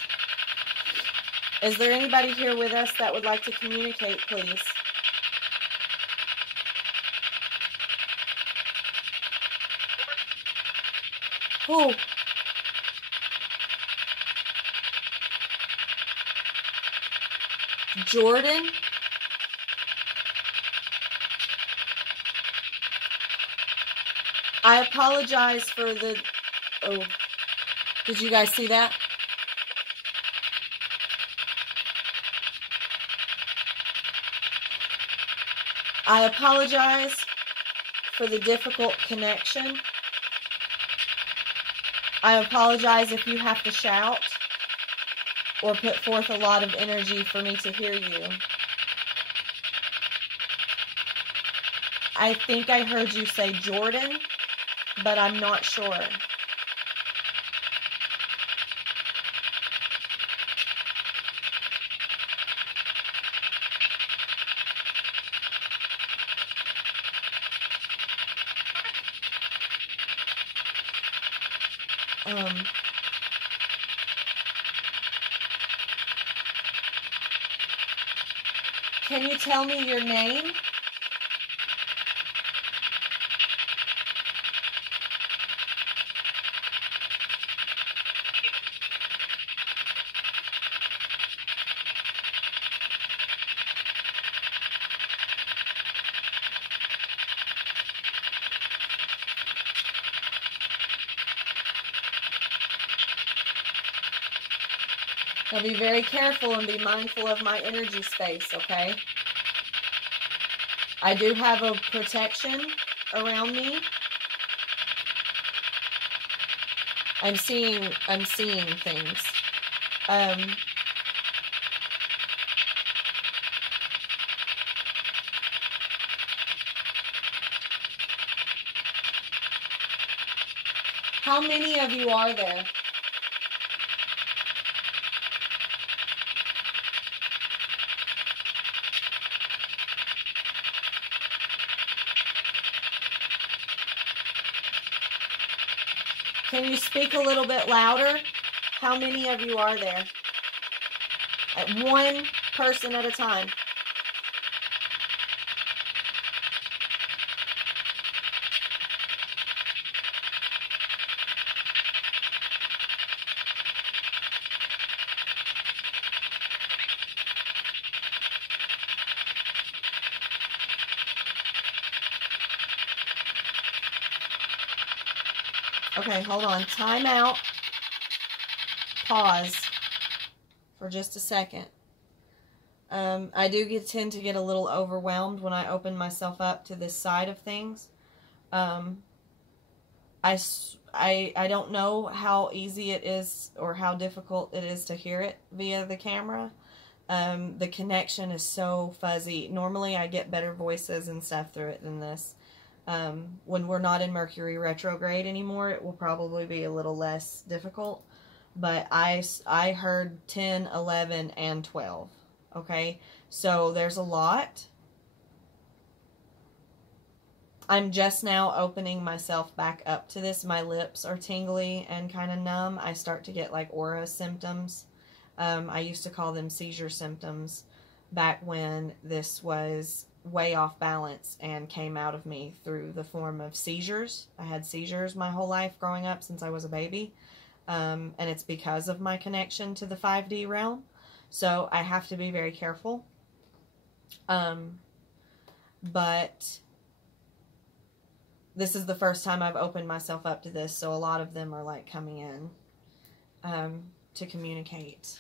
Is there anybody here with us that would like to communicate, please? Ooh. Jordan. I apologize for the... Oh, did you guys see that? I apologize for the difficult connection. I apologize if you have to shout or put forth a lot of energy for me to hear you. I think I heard you say Jordan, but I'm not sure. Can you tell me your name? Now be very careful and be mindful of my energy space, okay? I do have a protection around me. I'm seeing things. How many of you are there? Can you speak a little bit louder? How many of you are there? One person at a time. Okay, hold on. Time out. Pause for just a second. I do tend to get a little overwhelmed when I open myself up to this side of things. I don't know how easy it is or how difficult it is to hear it via the camera. The connection is so fuzzy. Normally I get better voices and stuff through it than this. When we're not in Mercury retrograde anymore, it will probably be a little less difficult. But I heard 10, 11, and 12. Okay? So there's a lot. I'm just now opening myself back up to this. My lips are tingly and kind of numb. I start to get like aura symptoms. I used to call them seizure symptoms back when this was way off balance and came out of me through the form of seizures. I had seizures my whole life growing up since I was a baby. And it's because of my connection to the 5D realm. So I have to be very careful. But this is the first time I've opened myself up to this. So a lot of them are like coming in to communicate.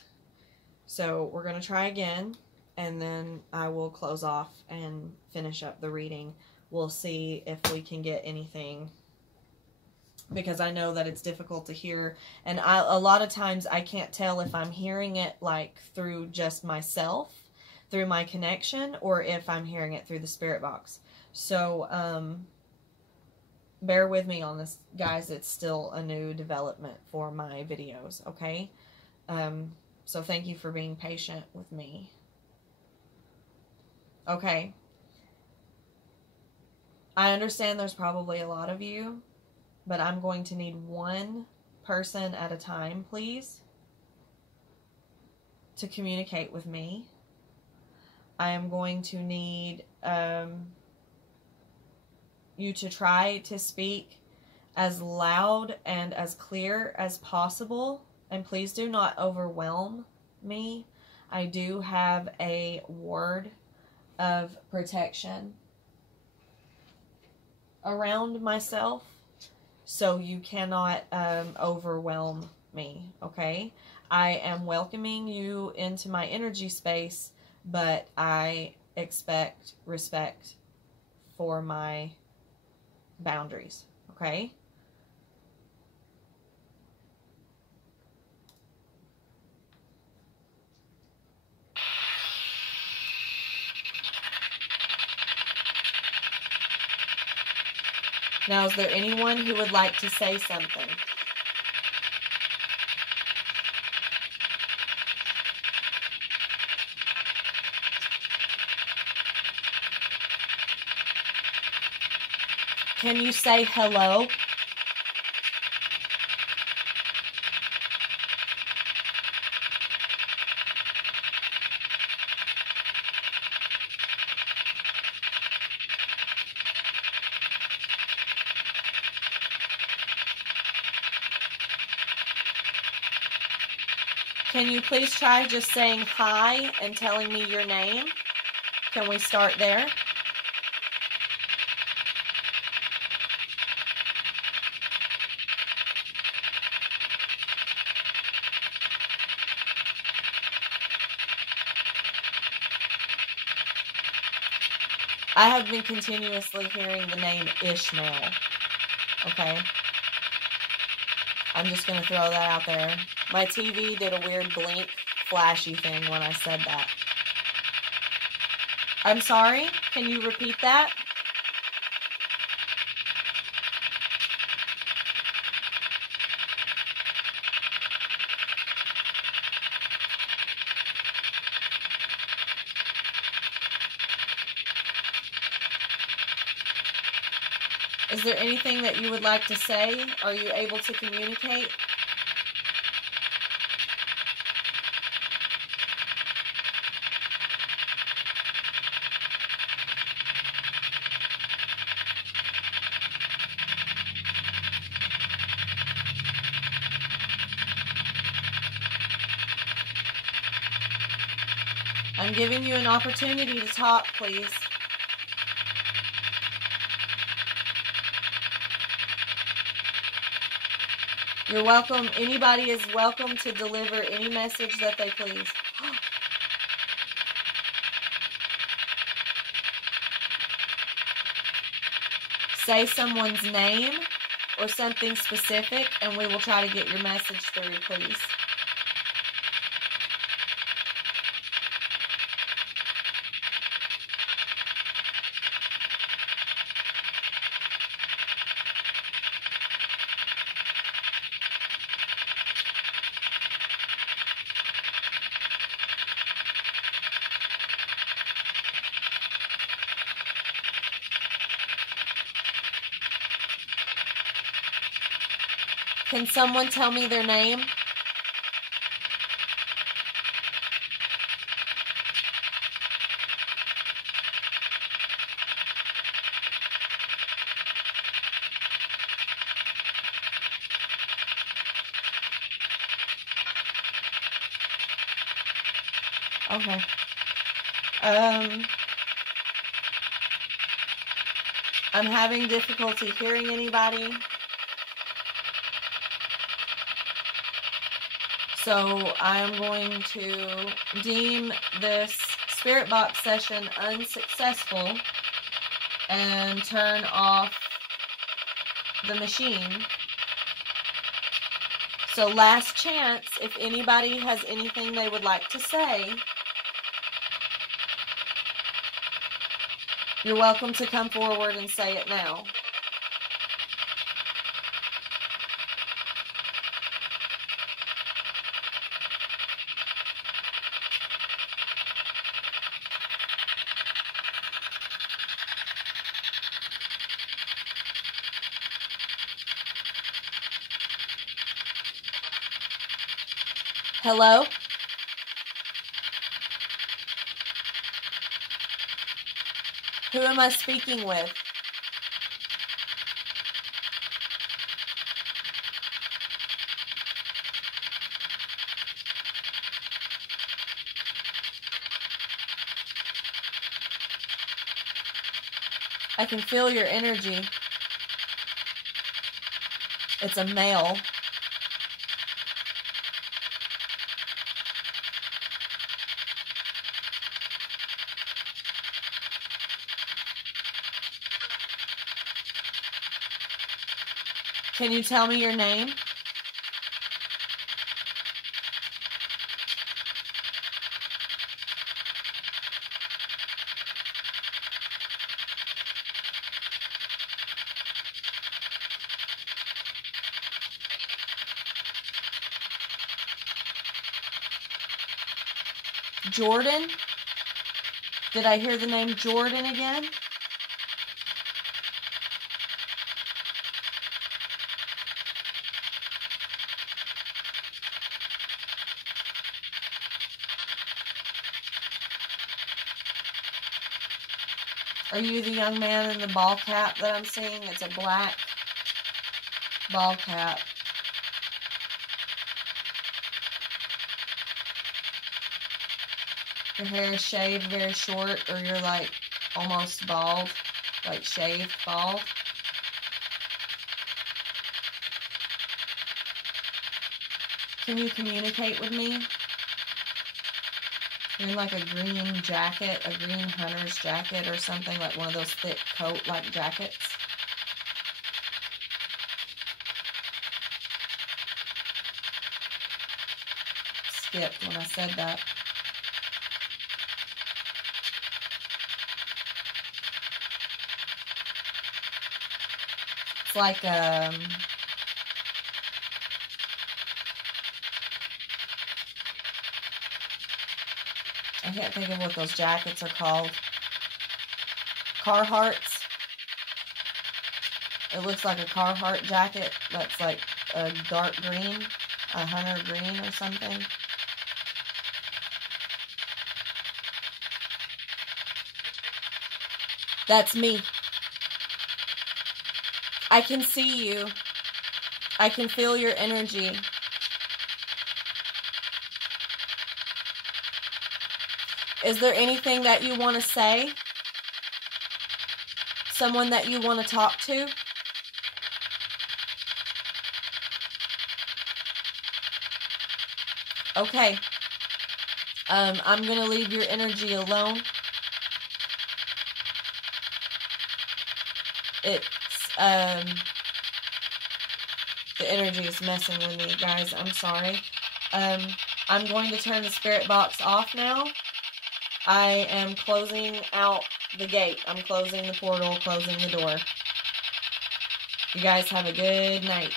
So we're going to try again. And then I will close off and finish up the reading. We'll see if we can get anything, because I know that it's difficult to hear. And a lot of times I can't tell if I'm hearing it like through just myself, through my connection, or if I'm hearing it through the spirit box. So bear with me on this, guys. It's still a new development for my videos, okay? So thank you for being patient with me. Okay. I understand there's probably a lot of you, but I'm going to need one person at a time, please, to communicate with me. I am going to need you to try to speak as loud and as clear as possible, and please do not overwhelm me. I do have a ward of protection around myself, so you cannot overwhelm me, okay? I am welcoming you into my energy space, but I expect respect for my boundaries, okay? Now, is there anyone who would like to say something? Can you say hello? Can you please try just saying hi and telling me your name? Can we start there? I have been continuously hearing the name Ishmael. Okay? I'm just going to throw that out there. My TV did a weird blink, flashy thing when I said that. I'm sorry? Can you repeat that? Is there anything that you would like to say? Are you able to communicate? I'm giving you an opportunity to talk, please. You're welcome. Anybody is welcome to deliver any message that they please. Say someone's name or something specific, and we will try to get your message through, please. Can someone tell me their name? Okay. I'm having difficulty hearing anybody. So I'm going to deem this spirit box session unsuccessful and turn off the machine. So last chance, if anybody has anything they would like to say, you're welcome to come forward and say it now. Hello? Who am I speaking with? I can feel your energy. It's a male. Can you tell me your name? Jordan? Did I hear the name Jordan again? Are you the young man in the ball cap that I'm seeing? It's a black ball cap. Your hair is shaved very short, or you're like almost bald, like shaved bald. Can you communicate with me? You're in like a green jacket, a green hunter's jacket or something, like one of those thick coat-like jackets. Skipped when I said that. It's like I can't think of what those jackets are called. Carharts. It looks like a Carhart jacket that's like a dark green, a hunter green or something. That's me. I can see you. I can feel your energy. Is there anything that you want to say? Someone that you want to talk to? Okay. I'm going to leave your energy alone. It's, the energy is messing with me, guys. I'm sorry. I'm going to turn the spirit box off now. I am closing out the gate. I'm closing the portal, closing the door. You guys have a good night.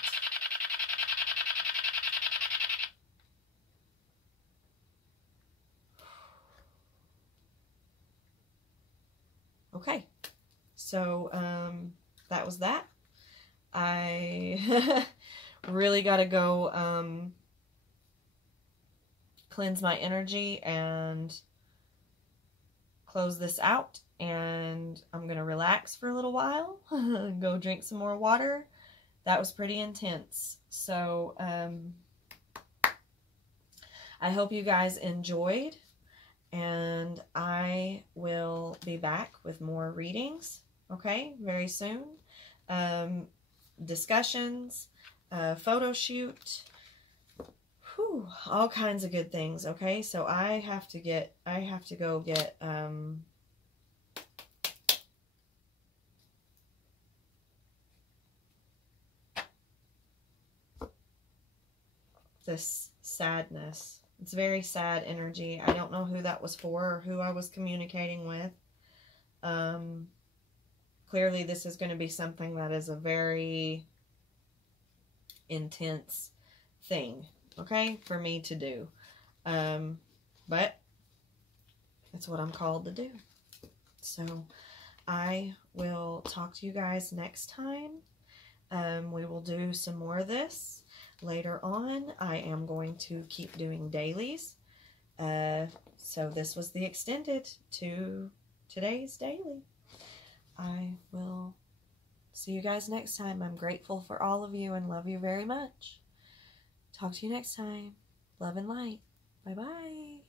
Okay. So, that was that. I really got to go cleanse my energy and close this out, and I'm gonna relax for a little while. Go drink some more water. That was pretty intense. So I hope you guys enjoyed, and I will be back with more readings, okay, very soon. Discussions, photo shoot, whew, all kinds of good things, okay? So I have to go get, this sadness. It's very sad energy. I don't know who that was for or who I was communicating with. Clearly this is going to be something that is a very intense thing, okay, for me to do. But that's what I'm called to do. So I will talk to you guys next time. We will do some more of this later on. I am going to keep doing dailies. So this was the extended to today's daily. I will see you guys next time. I'm grateful for all of you and love you very much. Talk to you next time. Love and light. Bye-bye.